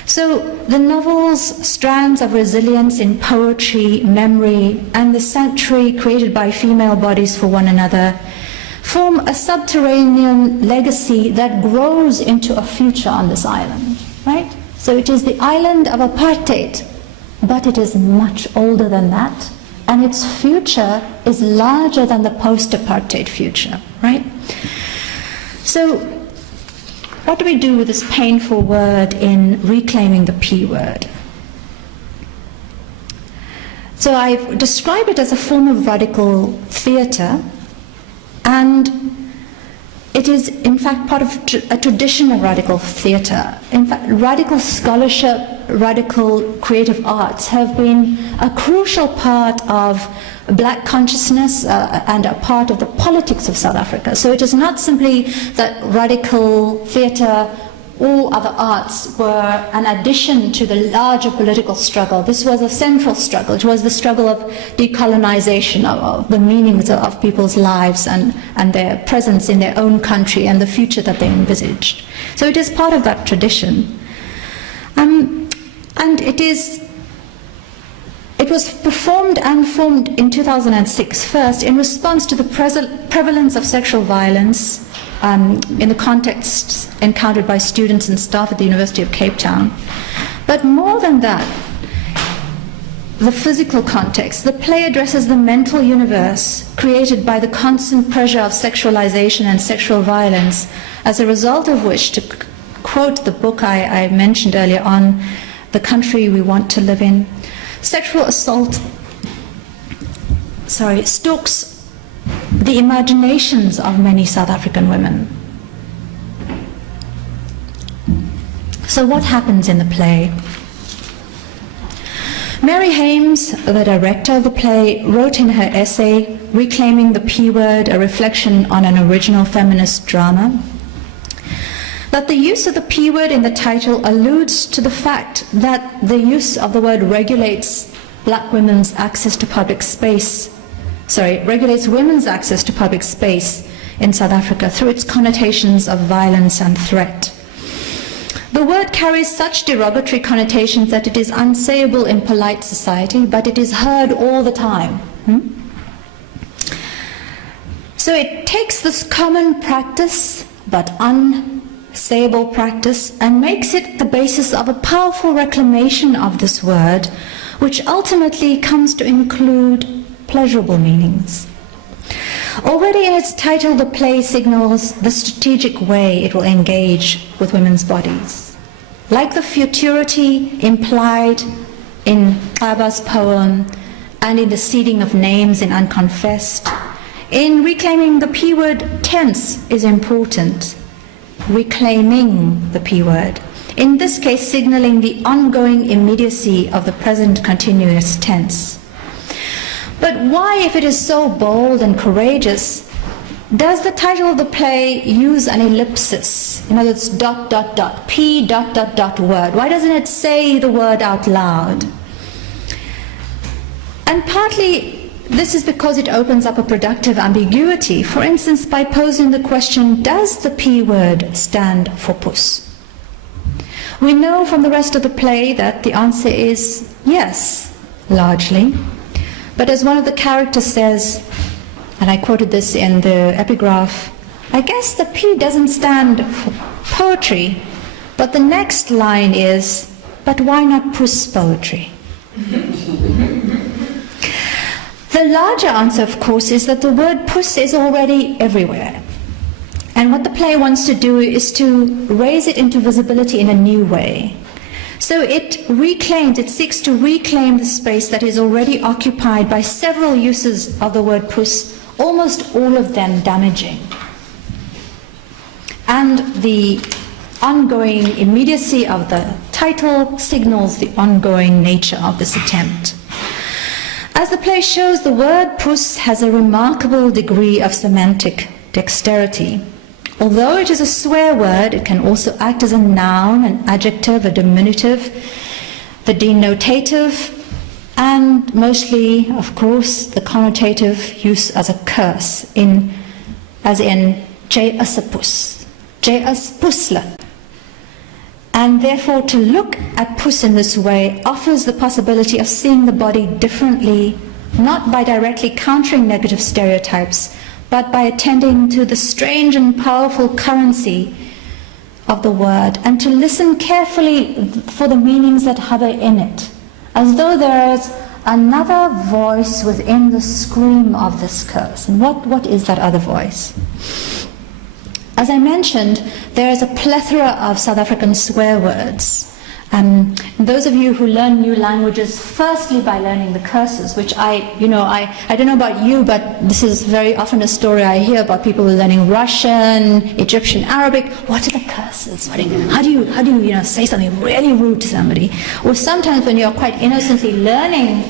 So the novel's strands of resilience in poetry, memory, and the sanctuary created by female bodies for one another form a subterranean legacy that grows into a future on this island, right? So it is the island of apartheid, but it is much older than that, and its future is larger than the post-apartheid future, right? So what do we do with this painful word in reclaiming the P word? So I've described it as a form of radical theatre, and it is in fact part of a tradition of radical theatre. In fact, radical scholarship, radical creative arts have been a crucial part of black consciousness and a part of the politics of South Africa. So it is not simply that radical theatre or other arts were an addition to the larger political struggle. This was a central struggle. It was the struggle of decolonization, of the meanings of people's lives and their presence in their own country and the future that they envisaged. So it is part of that tradition. And it was performed and formed in 2006 first in response to the prevalence of sexual violence in the context encountered by students and staff at the University of Cape Town. But more than that, the physical context, the play addresses the mental universe created by the constant pressure of sexualization and sexual violence, as a result of which, to quote the book I mentioned earlier on, The Country We Want to Live In, sexual assault stalks the imaginations of many South African women. So what happens in the play? Mary Hames, the director of the play, wrote in her essay, Reclaiming the P Word, a reflection on an original feminist drama, that the use of the P word in the title alludes to the fact that the use of the word regulates black women's access to public space, regulates women's access to public space in South Africa through its connotations of violence and threat. The word carries such derogatory connotations that it is unsayable in polite society, but it is heard all the time. So it takes this common practice, but unsayable practice, and makes it the basis of a powerful reclamation of this word, which ultimately comes to include pleasurable meanings. Already in its title, the play signals the strategic way it will engage with women's bodies. Like the futurity implied in Gabeba's poem and in the seeding of names in Unconfessed, in reclaiming the P word, tense is important. Reclaiming the P word, in this case signaling the ongoing immediacy of the present continuous tense. But why, if it is so bold and courageous, does the title of the play use an ellipsis? In other words, ... P ... word. Why doesn't it say the word out loud? And partly this is because it opens up a productive ambiguity. For instance, by posing the question, does the P word stand for puss? We know from the rest of the play that the answer is yes, largely. But as one of the characters says, and I quoted this in the epigraph, I guess the P doesn't stand for poetry, but the next line is, but why not puss poetry? The larger answer, of course, is that the word puss is already everywhere. And what the play wants to do is to raise it into visibility in a new way. So it seeks to reclaim the space that is already occupied by several uses of the word puss, almost all of them damaging. And the ongoing immediacy of the title signals the ongoing nature of this attempt. As the play shows, the word puss has a remarkable degree of semantic dexterity. Although it is a swear word, it can also act as a noun, an adjective, a diminutive, the denotative, and mostly, of course, the connotative use as a curse, as in "J as a puss," "J as pussla." And therefore, to look at puss in this way offers the possibility of seeing the body differently, not by directly countering negative stereotypes, but by attending to the strange and powerful currency of the word, and to listen carefully for the meanings that hover in it, as though there is another voice within the scream of this curse. And what is that other voice? As I mentioned, there is a plethora of South African swear words. Those of you who learn new languages, firstly by learning the curses, which I don't know about you, but this is very often a story I hear about people learning Russian, Egyptian, Arabic. What are the curses? How do you say something really rude to somebody? Or sometimes when you're quite innocently learning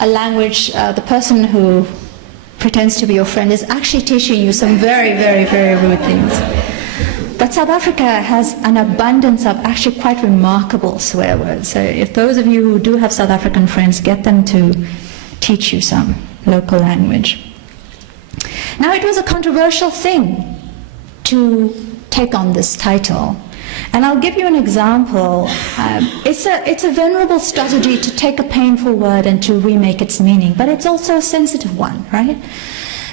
a language, the person who pretends to be your friend is actually teaching you some very, very, very rude things. But South Africa has an abundance of actually quite remarkable swear words. So if those of you who do have South African friends, get them to teach you some local language. Now, it was a controversial thing to take on this title. And I'll give you an example. It's a venerable strategy to take a painful word and to remake its meaning, but it's also a sensitive one, right?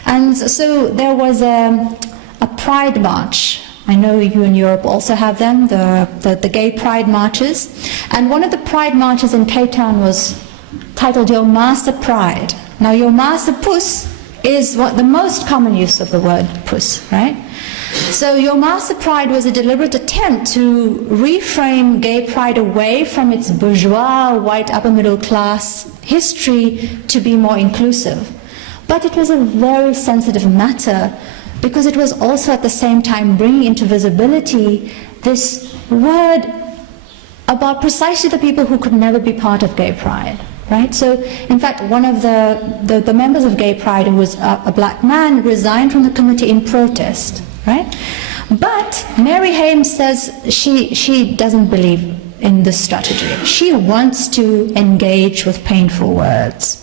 And so there was a pride march. I know you in Europe also have them, the gay pride marches. And one of the pride marches in Cape Town was titled Your Master Pride. Now, your master puss is the most common use of the word puss, right? So Your Master Pride was a deliberate attempt to reframe gay pride away from its bourgeois, white, upper middle class history to be more inclusive. But it was a very sensitive matter because it was also at the same time bringing into visibility this word about precisely the people who could never be part of gay pride. Right? So, in fact, one of the members of Gay Pride, who was a black man, resigned from the committee in protest. Right? But Mary Haim says she doesn't believe in this strategy. She wants to engage with painful words.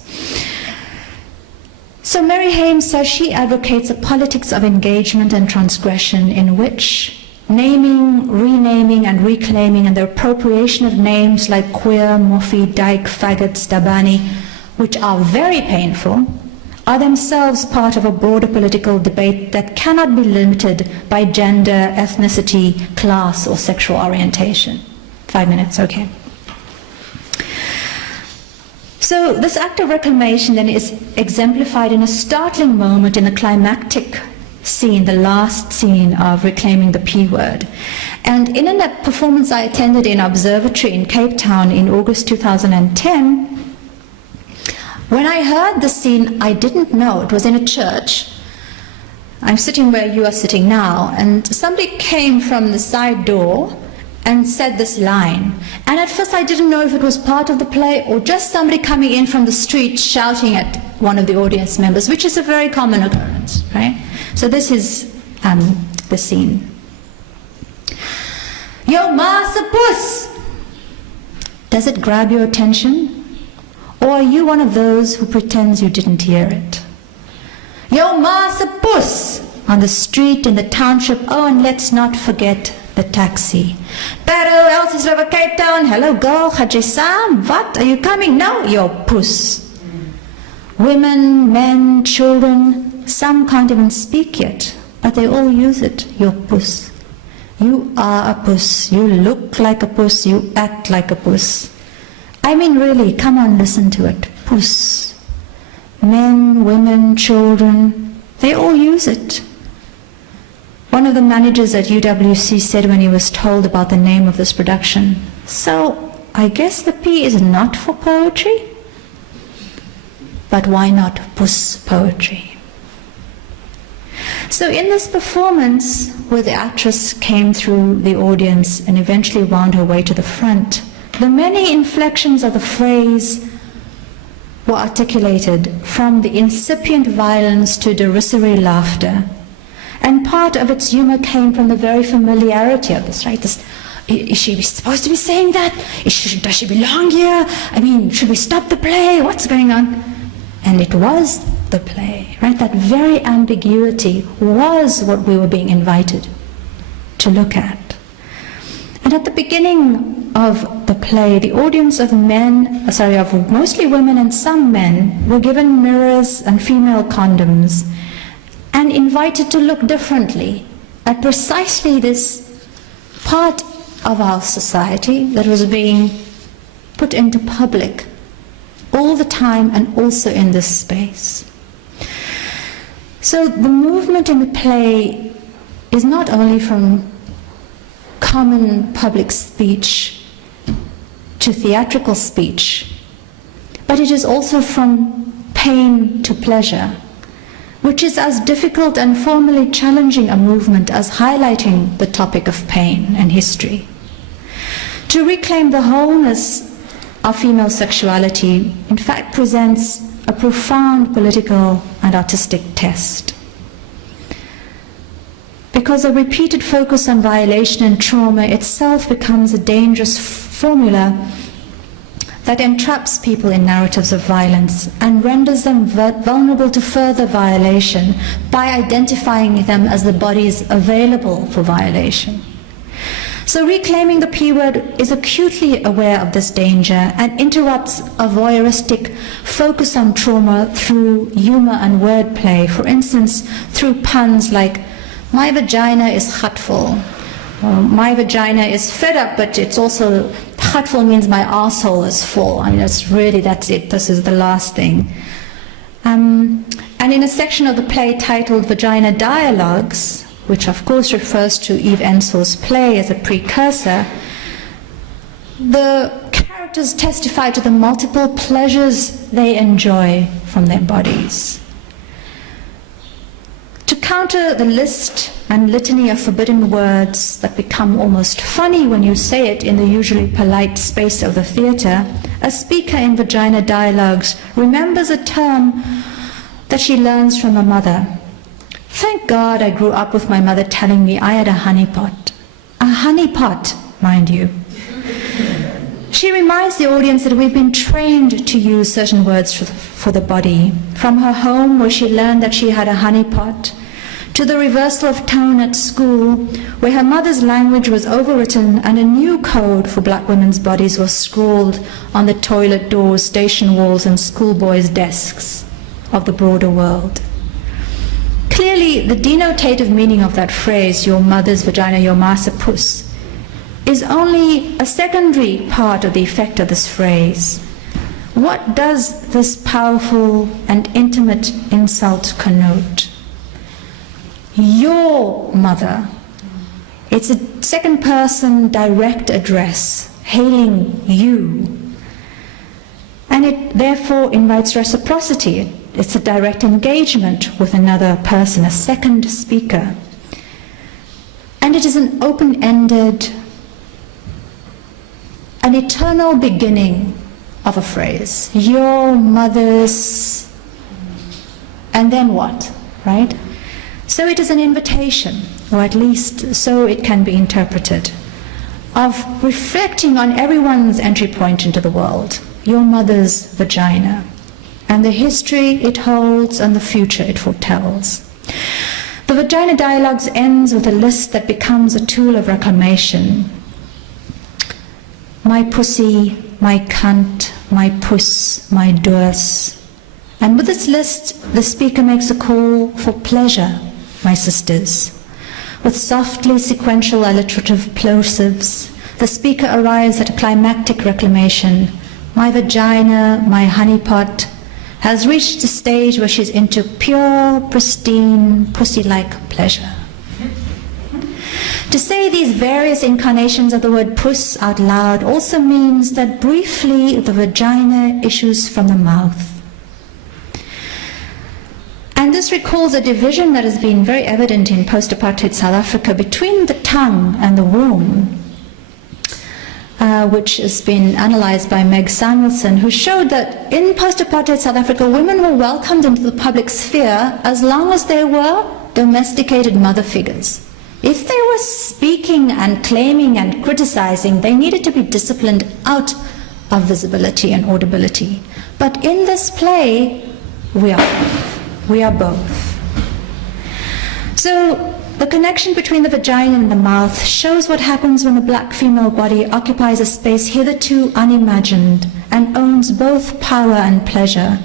So Mary Haim says she advocates a politics of engagement and transgression in which naming, renaming, and reclaiming, and the appropriation of names like queer, moffy, dyke, faggot, stabani, which are very painful, are themselves part of a broader political debate that cannot be limited by gender, ethnicity, class, or sexual orientation. 5 minutes, okay. So this act of reclamation then is exemplified in a startling moment in the climactic scene, the last scene of reclaiming the P word. And in a performance I attended in Observatory in Cape Town in August 2010, when I heard the scene, I didn't know. It was in a church. I'm sitting where you are sitting now, and somebody came from the side door and said this line. And at first I didn't know if it was part of the play or just somebody coming in from the street shouting at one of the audience members, which is a very common occurrence, right? So this is the scene. Yo, master puss! Does it grab your attention? Or are you one of those who pretends you didn't hear it? Yo, master puss! On the street, in the township, oh, and let's not forget the taxi. Pero else is over Cape Town. Hello, girl, Hajisam. What? Are you coming? No, yo, puss. Women, men, children, some can't even speak yet, but they all use it, your puss. You are a puss, you look like a puss, you act like a puss. I mean really, come on, listen to it, puss. Men, women, children, they all use it. One of the managers at UWC said when he was told about the name of this production, so I guess the P is not for poetry? But why not puss poetry? So in this performance, where the actress came through the audience and eventually wound her way to the front, the many inflections of the phrase were articulated, from the incipient violence to derisory laughter. And part of its humor came from the very familiarity of this, right? This, is she supposed to be saying that? Does she belong here? I mean, should we stop the play? What's going on? And it was the play, right? That very ambiguity was what we were being invited to look at. And at the beginning of the play, the audience of of mostly women and some men, were given mirrors and female condoms and invited to look differently at precisely this part of our society that was being put into public all the time and also in this space. So the movement in the play is not only from common public speech to theatrical speech, but it is also from pain to pleasure, which is as difficult and formally challenging a movement as highlighting the topic of pain and history. To reclaim the wholeness of female sexuality, in fact, presents a profound political and artistic test. Because a repeated focus on violation and trauma itself becomes a dangerous formula that entraps people in narratives of violence and renders them vulnerable to further violation by identifying them as the bodies available for violation. So reclaiming the P word is acutely aware of this danger and interrupts a voyeuristic focus on trauma through humor and wordplay, for instance, through puns like, my vagina is hurtful, or my vagina is fed up, but it's also, hurtful means my asshole is full. I mean, that's it, this is the last thing. And in a section of the play titled Vagina Dialogues, which of course refers to Eve Ensor's play as a precursor, the characters testify to the multiple pleasures they enjoy from their bodies. To counter the list and litany of forbidden words that become almost funny when you say it in the usually polite space of the theatre, a speaker in Vagina Dialogues remembers a term that she learns from her mother. Thank God I grew up with my mother telling me I had a honeypot. A honeypot, mind you. She reminds the audience that we've been trained to use certain words for the body. From her home, where she learned that she had a honeypot, to the reversal of tone at school, where her mother's language was overwritten and a new code for black women's bodies was scrawled on the toilet doors, station walls, and schoolboys' desks of the broader world. Clearly, the denotative meaning of that phrase, your mother's vagina, your massa puss, is only a secondary part of the effect of this phrase. What does this powerful and intimate insult connote? Your mother. It's a second person direct address, hailing you. And it therefore invites reciprocity. It's a direct engagement with another person, a second speaker. And it is an open-ended, an eternal beginning of a phrase. Your mother's, and then what, right? So it is an invitation, or at least so it can be interpreted, of reflecting on everyone's entry point into the world, your mother's vagina, and the history it holds and the future it foretells. The Vagina Dialogues ends with a list that becomes a tool of reclamation. My pussy, my cunt, my puss, my durs. And with this list, the speaker makes a call for pleasure, my sisters. With softly sequential alliterative plosives, the speaker arrives at a climactic reclamation. My vagina, my honeypot, has reached a stage where she's into pure, pristine, pussy-like pleasure. To say these various incarnations of the word puss out loud also means that briefly the vagina issues from the mouth. And this recalls a division that has been very evident in post-apartheid South Africa between the tongue and the womb, which has been analyzed by Meg Samuelson, who showed that in post-apartheid South Africa, women were welcomed into the public sphere as long as they were domesticated mother figures. If they were speaking and claiming and criticizing, they needed to be disciplined out of visibility and audibility. But in this play, we are both. We are both. So the connection between the vagina and the mouth shows what happens when the black female body occupies a space hitherto unimagined and owns both power and pleasure.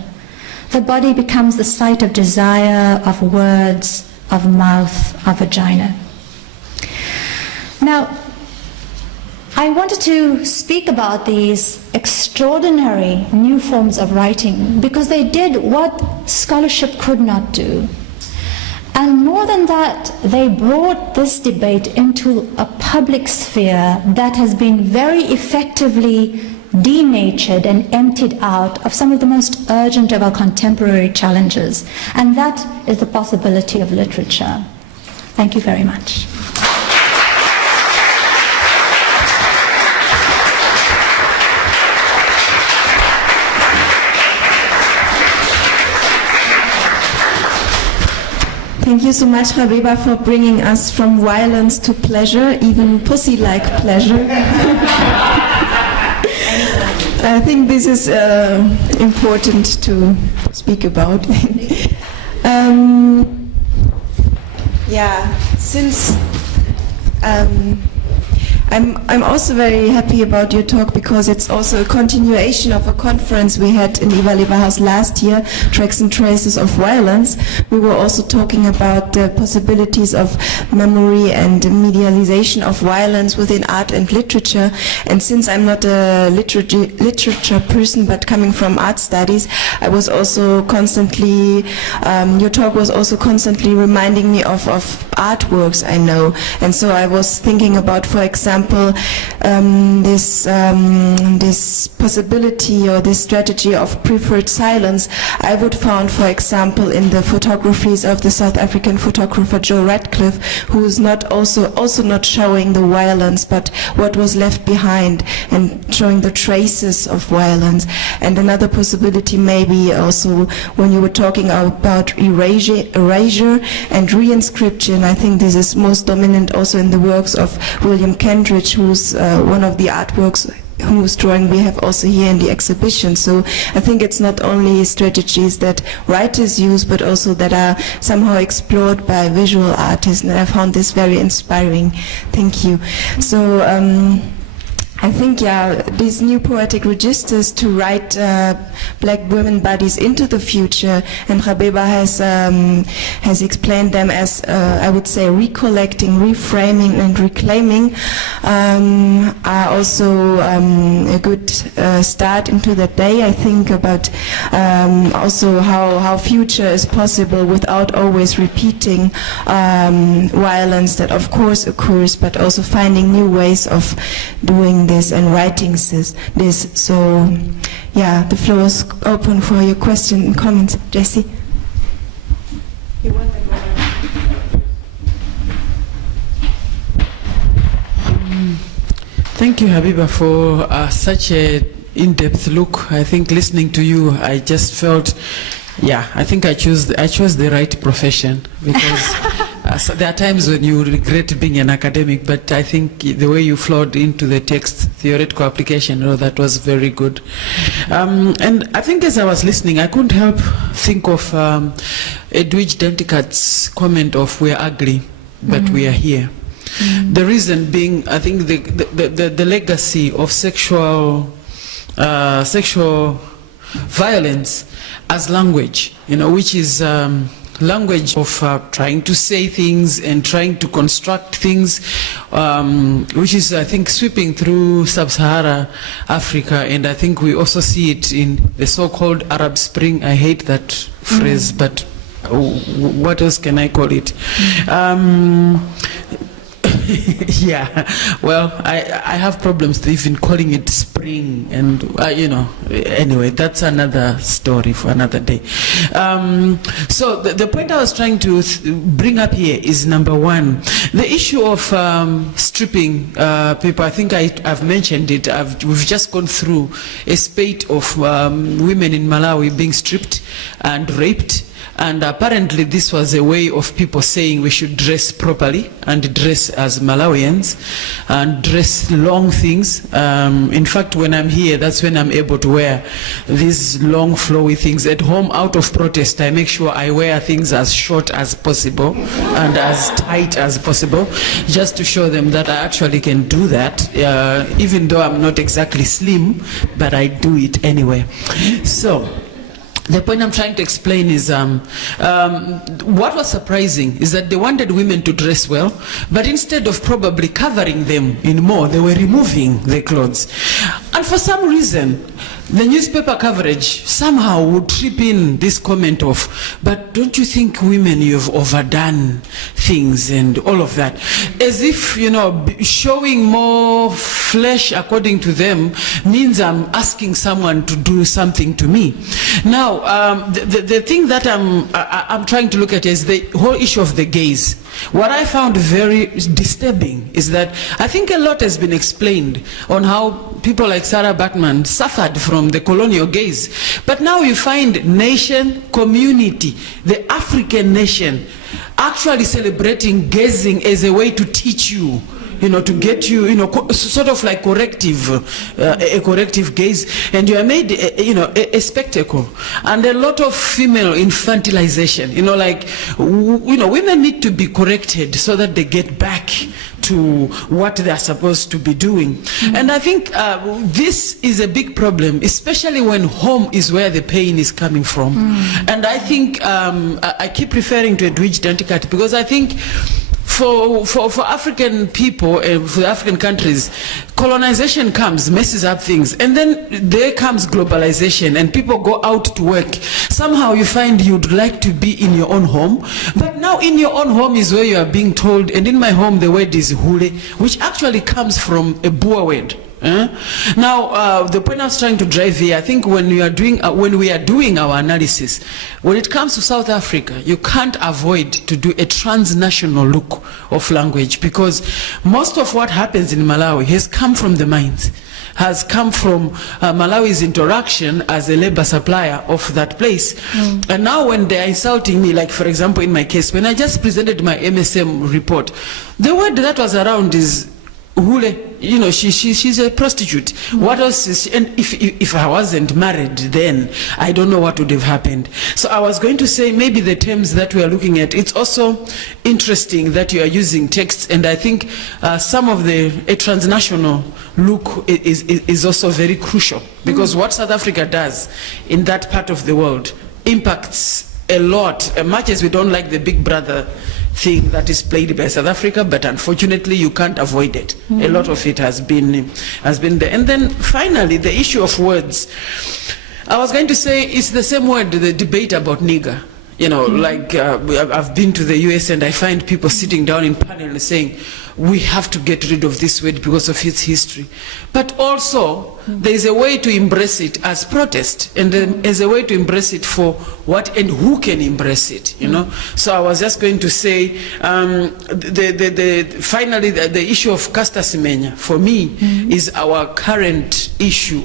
The body becomes the site of desire, of words, of mouth, of vagina. Now, I wanted to speak about these extraordinary new forms of writing because they did what scholarship could not do. And more than that, they brought this debate into a public sphere that has been very effectively denatured and emptied out of some of the most urgent of our contemporary challenges. And that is the possibility of literature. Thank you very much. Thank you so much, Gabeba, for bringing us from violence to pleasure, even pussy-like pleasure. I think this is important to speak about. Since I'm also very happy about your talk because it's also a continuation of a conference we had in Iwaliba House last year, Tracks and Traces of Violence. We were also talking about the possibilities of memory and medialization of violence within art and literature. And since I'm not a literature person but coming from art studies, I was also constantly, your talk was also constantly reminding me of artworks I know. And so I was thinking about, for example, this possibility or this strategy of preferred silence I would found, for example, in the photographies of the South African photographer Joe Radcliffe, who is not also not showing the violence but what was left behind and showing the traces of violence. And another possibility maybe also when you were talking about erasure and reinscription, I think this is most dominant also in the works of William Kendrick, who's one of the artworks whose drawing we have also here in the exhibition. So I think it's not only strategies that writers use, but also that are somehow explored by visual artists, and I found this very inspiring. Thank you. So I think, these new poetic registers to write black women bodies into the future, and Gabeba has explained them as, I would say, recollecting, reframing, and reclaiming, are also a good start into that day. I think about also how future is possible without always repeating violence that of course occurs, but also finding new ways of doing this and writing this. So, the floor is open for your questions and comments. Jessie? You want the floor? Thank you, Gabeba, for such a in-depth look. I think listening to you, I just felt, I think I chose the right profession, because there are times when you regret being an academic, but I think the way you flowed into the text, theoretical application, that was very good. And I think as I was listening, I couldn't help think of Edwidge Danticat's comment of "we're ugly, but we are here." The reason being, I think the legacy of sexual violence as language, which is language of trying to say things and trying to construct things, which is, I think, sweeping through sub-Sahara Africa, and I think we also see it in the so-called Arab Spring. I hate that phrase, but what else can I call it? Yeah, well, I have problems to even calling it spring, and anyway, that's another story for another day. So the point I was trying to bring up here is, number one, the issue of stripping people. I think I've mentioned it. We've just gone through a spate of women in Malawi being stripped and raped. And apparently this was a way of people saying we should dress properly and dress as Malawians and dress long things. In fact, when I'm here, that's when I'm able to wear these long flowy things. At home, out of protest, I make sure I wear things as short as possible and as tight as possible, just to show them that I actually can do that, even though I'm not exactly slim, but I do it anyway. So the point I'm trying to explain is what was surprising is that they wanted women to dress well, but instead of probably covering them in more, they were removing their clothes. And for some reason, the newspaper coverage somehow would trip in this comment of, but don't you think women, you've overdone things and all of that? As if, showing more flesh according to them means I'm asking someone to do something to me. Now, the thing that I'm trying to look at is the whole issue of the gaze. What I found very disturbing is that I think a lot has been explained on how people like Sarah Backman suffered from the colonial gaze. But now you find nation, community, the African nation, actually celebrating gazing as a way to teach you, to get you, sort of like a corrective gaze, and you are made, a spectacle, and a lot of female infantilization. Women need to be corrected so that they get back to what they are supposed to be doing. Mm-hmm. And I think this is a big problem, especially when home is where the pain is coming from. Mm-hmm. And I think I keep referring to Edwidge Danticat because I think for African people, for the African countries, colonization comes, messes up things, and then there comes globalization, and people go out to work. Somehow you find you'd like to be in your own home, but now in your own home is where you are being told, and in my home the word is hule, which actually comes from a Boer word. Now, the point I was trying to drive here, I think when we are doing our analysis, when it comes to South Africa, you can't avoid to do a transnational look of language, because most of what happens in Malawi has come from the mines, has come from Malawi's interaction as a labor supplier of that place. Mm. And now when they are insulting me, like for example in my case, when I just presented my MSM report, the word that was around is hule. She's a prostitute. Mm. What else is, and if I wasn't married then, I don't know what would have happened. So I was going to say, maybe the terms that we are looking at, it's also interesting that you are using texts, and I think some of a transnational look is also very crucial, because what South Africa does in that part of the world impacts a lot, as much as we don't like the big brother thing that is played by South Africa, but unfortunately you can't avoid it. Mm-hmm. A lot of it has been there. And then finally, the issue of words. I was going to say it's the same word, the debate about nigger. Like I've been to the US and I find people sitting down in panel and saying, we have to get rid of this word because of its history. But also, there is a way to embrace it as protest, and there's a way to embrace it for what and who can embrace it, So I was just going to say, finally, the issue of Caster Semenya, for me, is our current issue.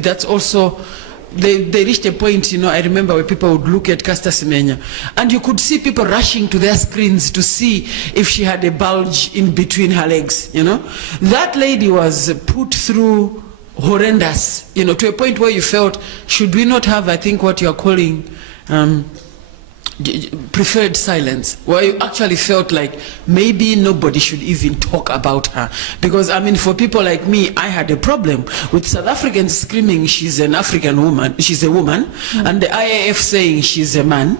That's also... They reached a point, I remember where people would look at Caster Semenya and you could see people rushing to their screens to see if she had a bulge in between her legs, That lady was put through horrendous, to a point where you felt, should we not have, I think, what you're calling preferred silence, where you actually felt like maybe nobody should even talk about her, because for people like me, I had a problem with South Africans screaming she's an African woman, she's a woman, and the IAF saying she's a man.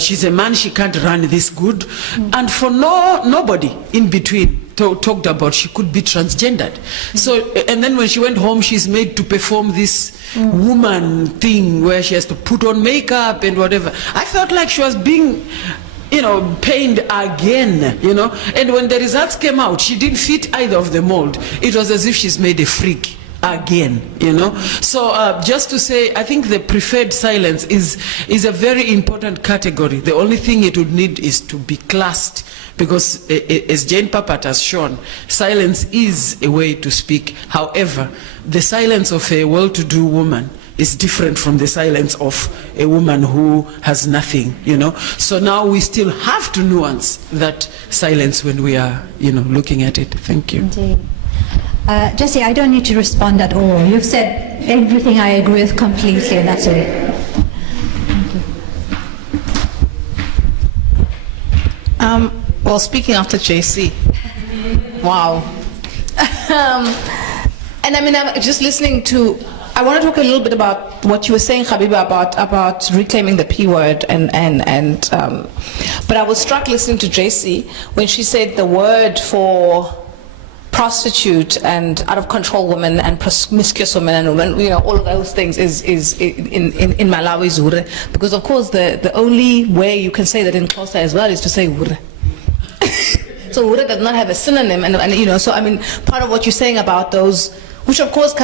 She's a man, she can't run this good, and for nobody in between talked about she could be transgendered. So, and then when she went home, she's made to perform this woman thing where she has to put on makeup and whatever. I felt like she was being, pained again, And when the results came out, she didn't fit either of the mold. It was as if she's made a freak again, So just to say, I think the preferred silence is a very important category. The only thing it would need is to be classed, because as Jane Papat has shown, silence is a way to speak. However, the silence of a well-to-do woman is different from the silence of a woman who has nothing, So now we still have to nuance that silence when we are, looking at it. Thank you. Indeed. Jessie, I don't need to respond at all. You've said everything I agree with completely, and that's it. Well, speaking after JC, wow. And I mean, I'm just listening to, I want to talk a little bit about what you were saying, Gabeba, about reclaiming the P word, but I was struck listening to JC when she said the word for prostitute and out of control women and promiscuous women and women, all of those things is in Malawi Zure, because of course the only way you can say that in Xhosa as well is to say Ure. So Ure does not have a synonym, and so I mean, part of what you're saying about those, which of course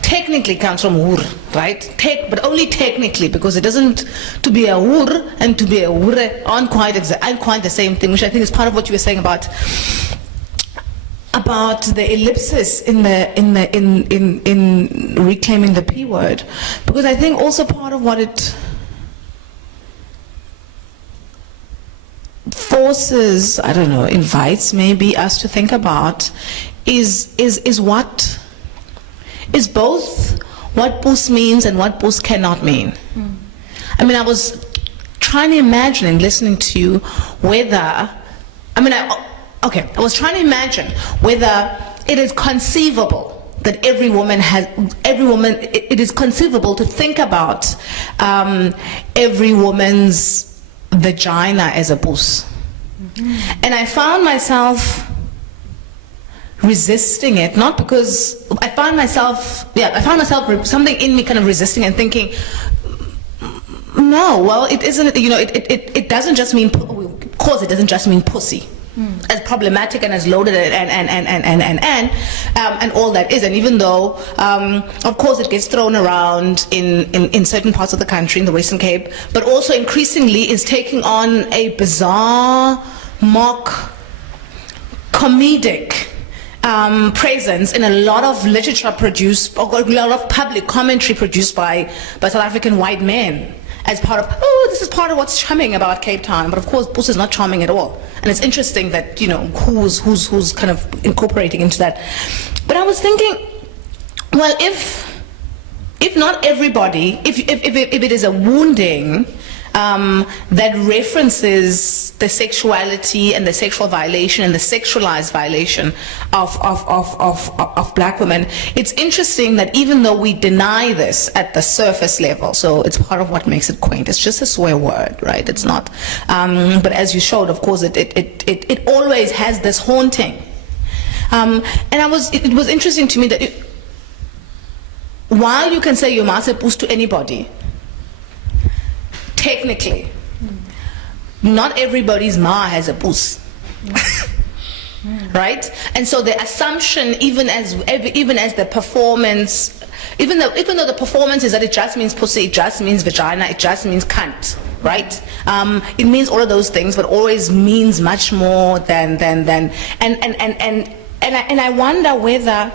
technically comes from Ur, right? But only technically, because it doesn't, to be a Ur and to be a Ure aren't quite the same thing, which I think is part of what you were saying about the ellipsis in reclaiming the P word, because I think also part of what it forces, invites maybe us to think about is both what Bus means and what Bus cannot mean. I mean, I was trying to imagine and listening to you whether, I was trying to imagine whether it is conceivable that it is conceivable to think about every woman's vagina as a Bus. And I found myself resisting it, not because I found myself something in me kind of resisting and thinking, no, well, it isn't, it doesn't just mean, of course it doesn't just mean pussy. As problematic and as loaded and all that is, and even though of course it gets thrown around in certain parts of the country, in the Western Cape, but also increasingly is taking on a bizarre, mock, comedic presence in a lot of literature produced, or a lot of public commentary produced by South African white men, as part of, this is part of what's charming about Cape Town. But of course, Bus is not charming at all. And it's interesting that, who's kind of incorporating into that. But I was thinking, well, if not everybody, if it is a wounding that references the sexuality and the sexual violation and the sexualized violation of black women, it's interesting that even though we deny this at the surface level, so it's part of what makes it quaint, it's just a swear word, right? It's not, but as you showed, of course, it always has this haunting. And it was interesting to me that while you can say you must Bus to anybody, technically, not everybody's ma has a Bus. Right? And so the assumption, even as the performance, even though the performance is that it just means pussy, it just means vagina, it just means cunt, right? It means all of those things, but always means much more than and I wonder whether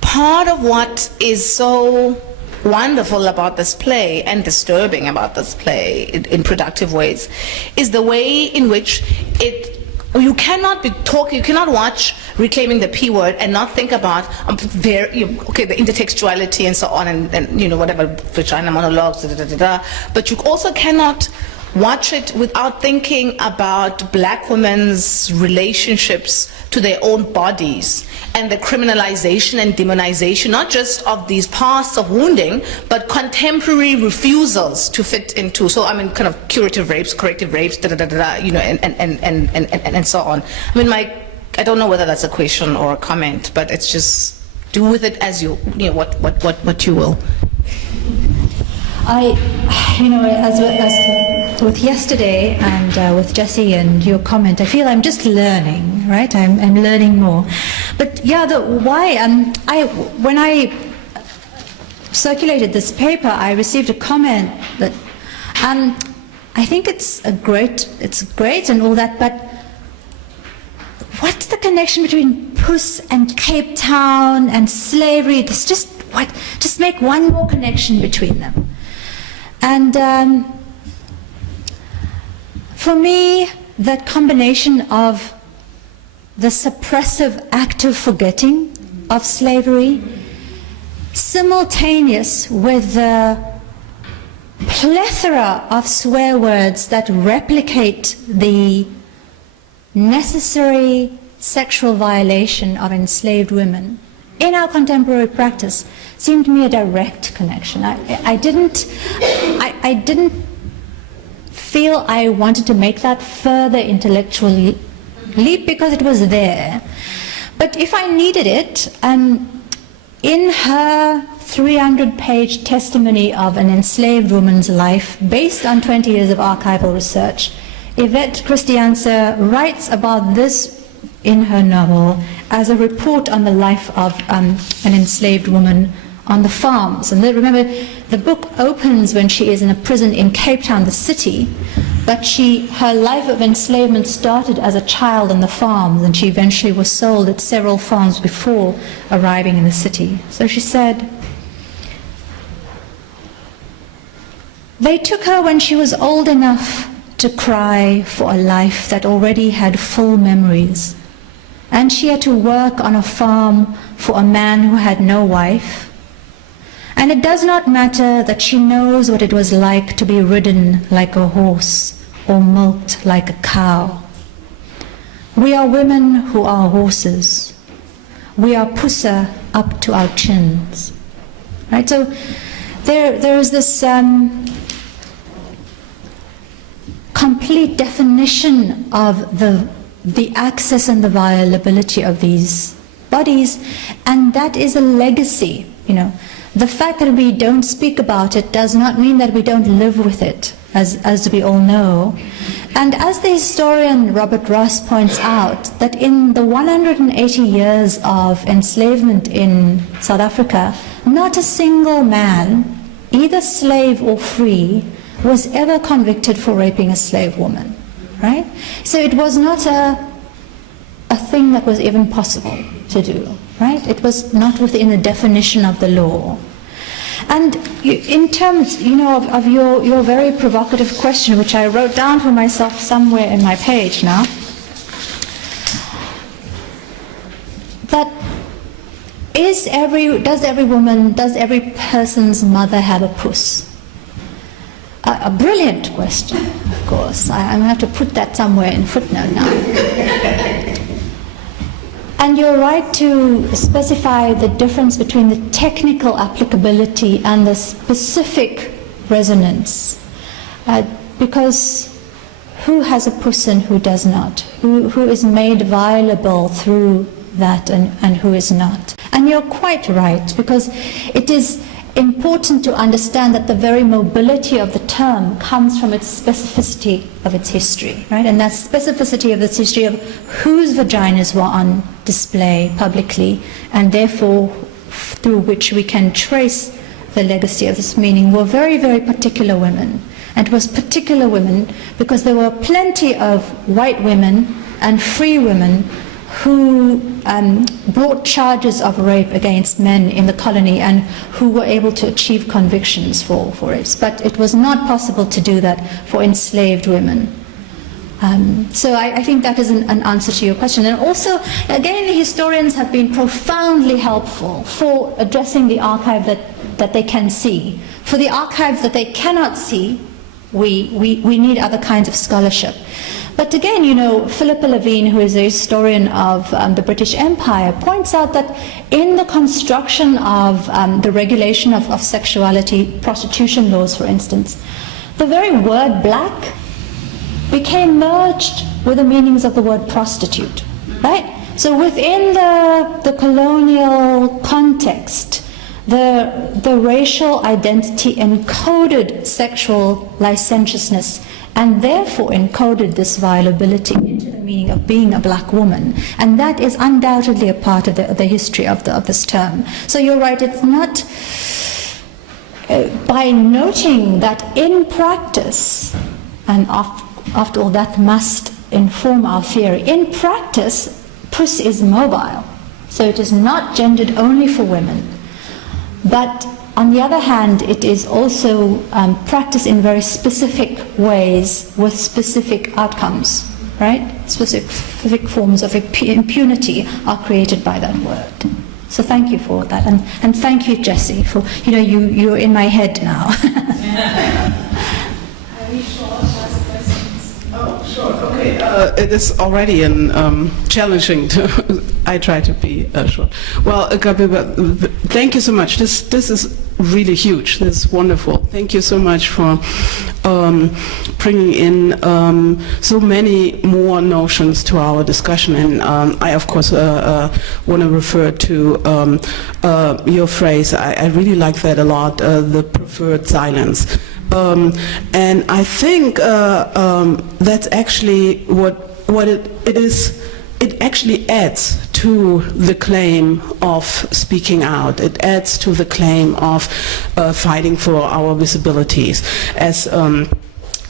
part of what is so wonderful about this play and disturbing about this play in productive ways is the way in which you cannot watch Reclaiming the P Word and not think about the intertextuality and so on and whatever vagina monologues, but you also cannot watch it without thinking about black women's relationships to their own bodies and the criminalization and demonization, not just of these pasts of wounding, but contemporary refusals to fit into, so I mean kind of curative rapes, corrective rapes, and so on. I mean, I don't know whether that's a question or a comment, but it's just, do with it as what you will. as with yesterday and with Jessie and your comment, I feel I'm just learning, right? I'm learning more. But yeah, when I circulated this paper, I received a comment that I think it's great and all that, but what's the connection between puss and Cape Town and slavery? This just make one more connection between them. And for me, that combination of the suppressive act of forgetting of slavery, simultaneous with the plethora of swear words that replicate the necessary sexual violation of enslaved women in our contemporary practice, seemed to me a direct connection. I didn't feel I wanted to make that further intellectual leap because it was there. But if I needed it, in her 300-page testimony of an enslaved woman's life, based on 20 years of archival research, Yvette Christianse writes about this in her novel as a report on the life of an enslaved woman on the farms. And remember, the book opens when she is in a prison in Cape Town, the city, but her life of enslavement started as a child on the farms, and she eventually was sold at several farms before arriving in the city. So she said, "They took her when she was old enough to cry for a life that already had full memories, and she had to work on a farm for a man who had no wife. And it does not matter that she knows what it was like to be ridden like a horse or milked like a cow. We are women who are horses. We are pussa up to our chins." Right? So there is this complete definition of the access and the violability of these bodies, and that is a legacy. The fact that we don't speak about it does not mean that we don't live with it, as we all know. And as the historian Robert Ross points out, that in the 180 years of enslavement in South Africa, not a single man, either slave or free, was ever convicted for raping a slave woman, right? So it was not a thing that was even possible to do, right? It was not within the definition of the law. And in terms, of your very provocative question, which I wrote down for myself somewhere in my page now, that does every person's mother have a puss? A brilliant question, of course. I'm going to have to put that somewhere in footnote now. And you're right to specify the difference between the technical applicability and the specific resonance. Because who has a puss and who does not? Who is made violable through that and who is not? And you're quite right, because it is important to understand that the very mobility of the term comes from its specificity of its history, right? And that specificity of its history of whose vaginas were on display publicly, and therefore through which we can trace the legacy of this meaning, were very, very particular women. And it was particular women because there were plenty of white women and free women who brought charges of rape against men in the colony and who were able to achieve convictions for rapes. But it was not possible to do that for enslaved women. So I think that is an answer to your question. And also, again, the historians have been profoundly helpful for addressing the archive that they can see. For the archives that they cannot see, we need other kinds of scholarship. But again, Philippa Levine, who is a historian of the British Empire, points out that in the construction of the regulation of sexuality, prostitution laws, for instance, the very word black became merged with the meanings of the word prostitute, right? So within the colonial context, the racial identity encoded sexual licentiousness and therefore encoded this violability into the meaning of being a black woman. And that is undoubtedly a part of the history of this term. So you're right, it's not... by noting that in practice, and after all that must inform our theory, in practice, puss is mobile. So it is not gendered only for women. But on the other hand, it is also practiced in very specific ways with specific outcomes, right? Specific forms of impunity are created by that word. So thank you for that, and thank you, Jessie, for, you're in my head now. Are we sure to ask questions? Oh, sure, okay. It is already challenging I try to be short. Well, Gabeba, thank you so much. This is really huge. This is wonderful. Thank you so much for bringing in so many more notions to our discussion. And I, of course, want to refer to your phrase. I really like that a lot, the preferred silence. And I think that's actually what it is. It actually adds to the claim of speaking out. It adds to the claim of fighting for our visibilities, as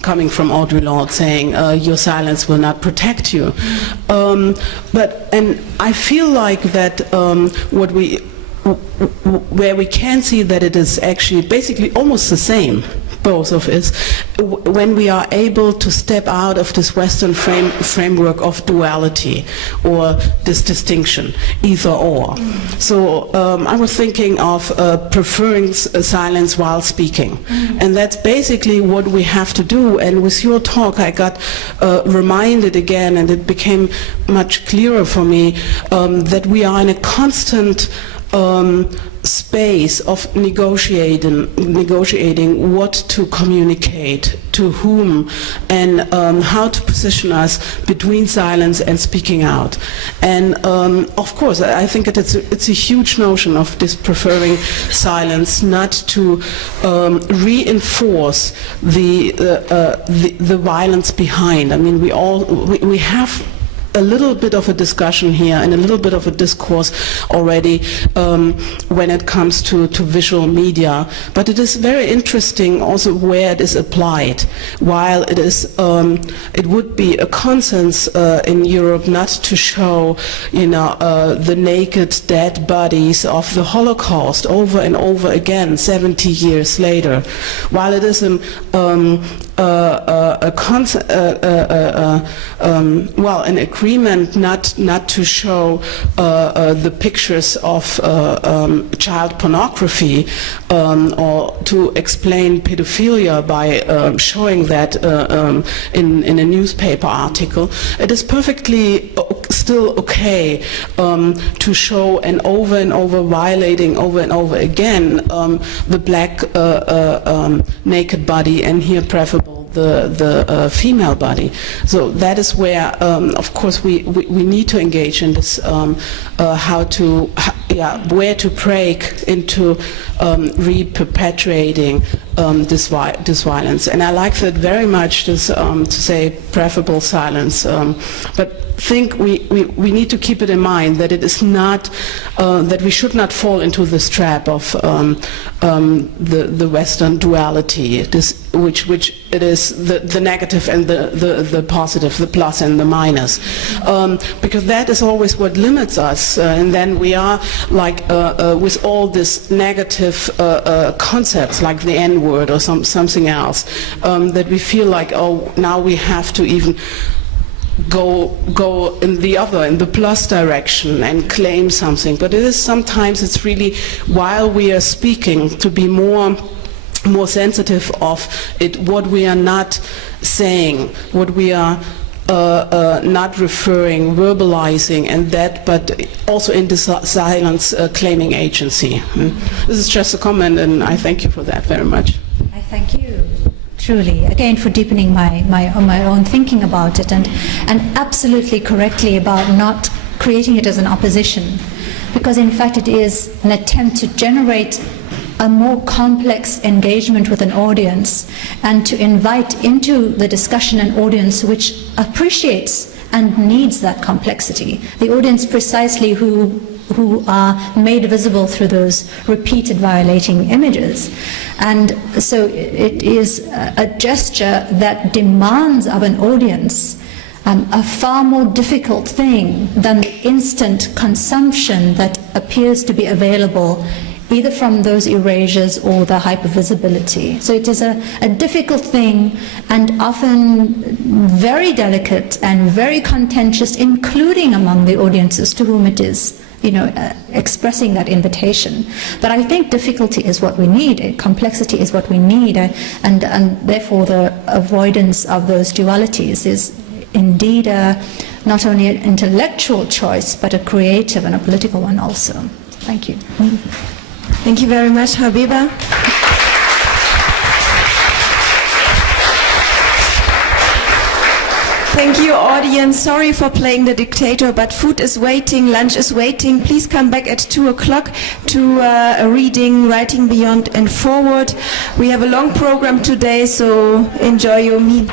coming from Audre Lorde saying, your silence will not protect you. And I feel like that where we can see that it is actually basically almost the same, both of us, when we are able to step out of this Western framework of duality or this distinction, either or. So I was thinking of preferring silence while speaking. And that's basically what we have to do. And with your talk, I got reminded again, and it became much clearer for me, that we are in a constant space of negotiating what to communicate to whom, and how to position us between silence and speaking out. And of course, I think it's a huge notion of this preferring silence, not to reinforce the violence behind. I mean, we have a little bit of a discussion here and a little bit of a discourse already when it comes to visual media, but it is very interesting also where it is applied. While it is, it would be a consensus in Europe not to show, the naked dead bodies of the Holocaust over and over again 70 years later, while it is an agreement not to show the pictures of child pornography or to explain pedophilia by showing that in a newspaper article. It is perfectly still okay to show and over violating over and over again the black naked body, and here preferable the female body. So that is where, of course, we need to engage in this, where to break into re-perpetuating this violence. And I like that very much, this to say preferable silence, but think we need to keep it in mind that it is not, that we should not fall into this trap of the Western duality, which it is the negative and the positive, the plus and the minus, because that is always what limits us, and then we are like with all this negative concepts like the N-word or something else, that we feel like, oh, now we have to even go in the plus direction and claim something. But it is sometimes, it's really while we are speaking to be more sensitive of it, what we are not saying, what we are not referring, verbalizing, and that, but also in this silence claiming agency. This is just a comment, and I thank you for that very much. I thank you, truly, again, for deepening my own thinking about it, and absolutely correctly about not creating it as an opposition. because in fact it is an attempt to generate a more complex engagement with an audience and to invite into the discussion an audience which appreciates and needs that complexity. The audience precisely who are made visible through those repeated violating images. And so it is a gesture that demands of an audience a far more difficult thing than the instant consumption that appears to be available either from those erasures or the hypervisibility. So it is a difficult thing and often very delicate and very contentious, including among the audiences to whom it is, expressing that invitation. But I think difficulty is what we need, complexity is what we need, and therefore the avoidance of those dualities is indeed not only an intellectual choice, but a creative and a political one also. Thank you. Thank you very much, Gabeba. Thank you, audience. Sorry for playing the dictator, but food is waiting, lunch is waiting. Please come back at 2 o'clock to a reading, Writing Beyond and Forward. We have a long program today, so enjoy your meal.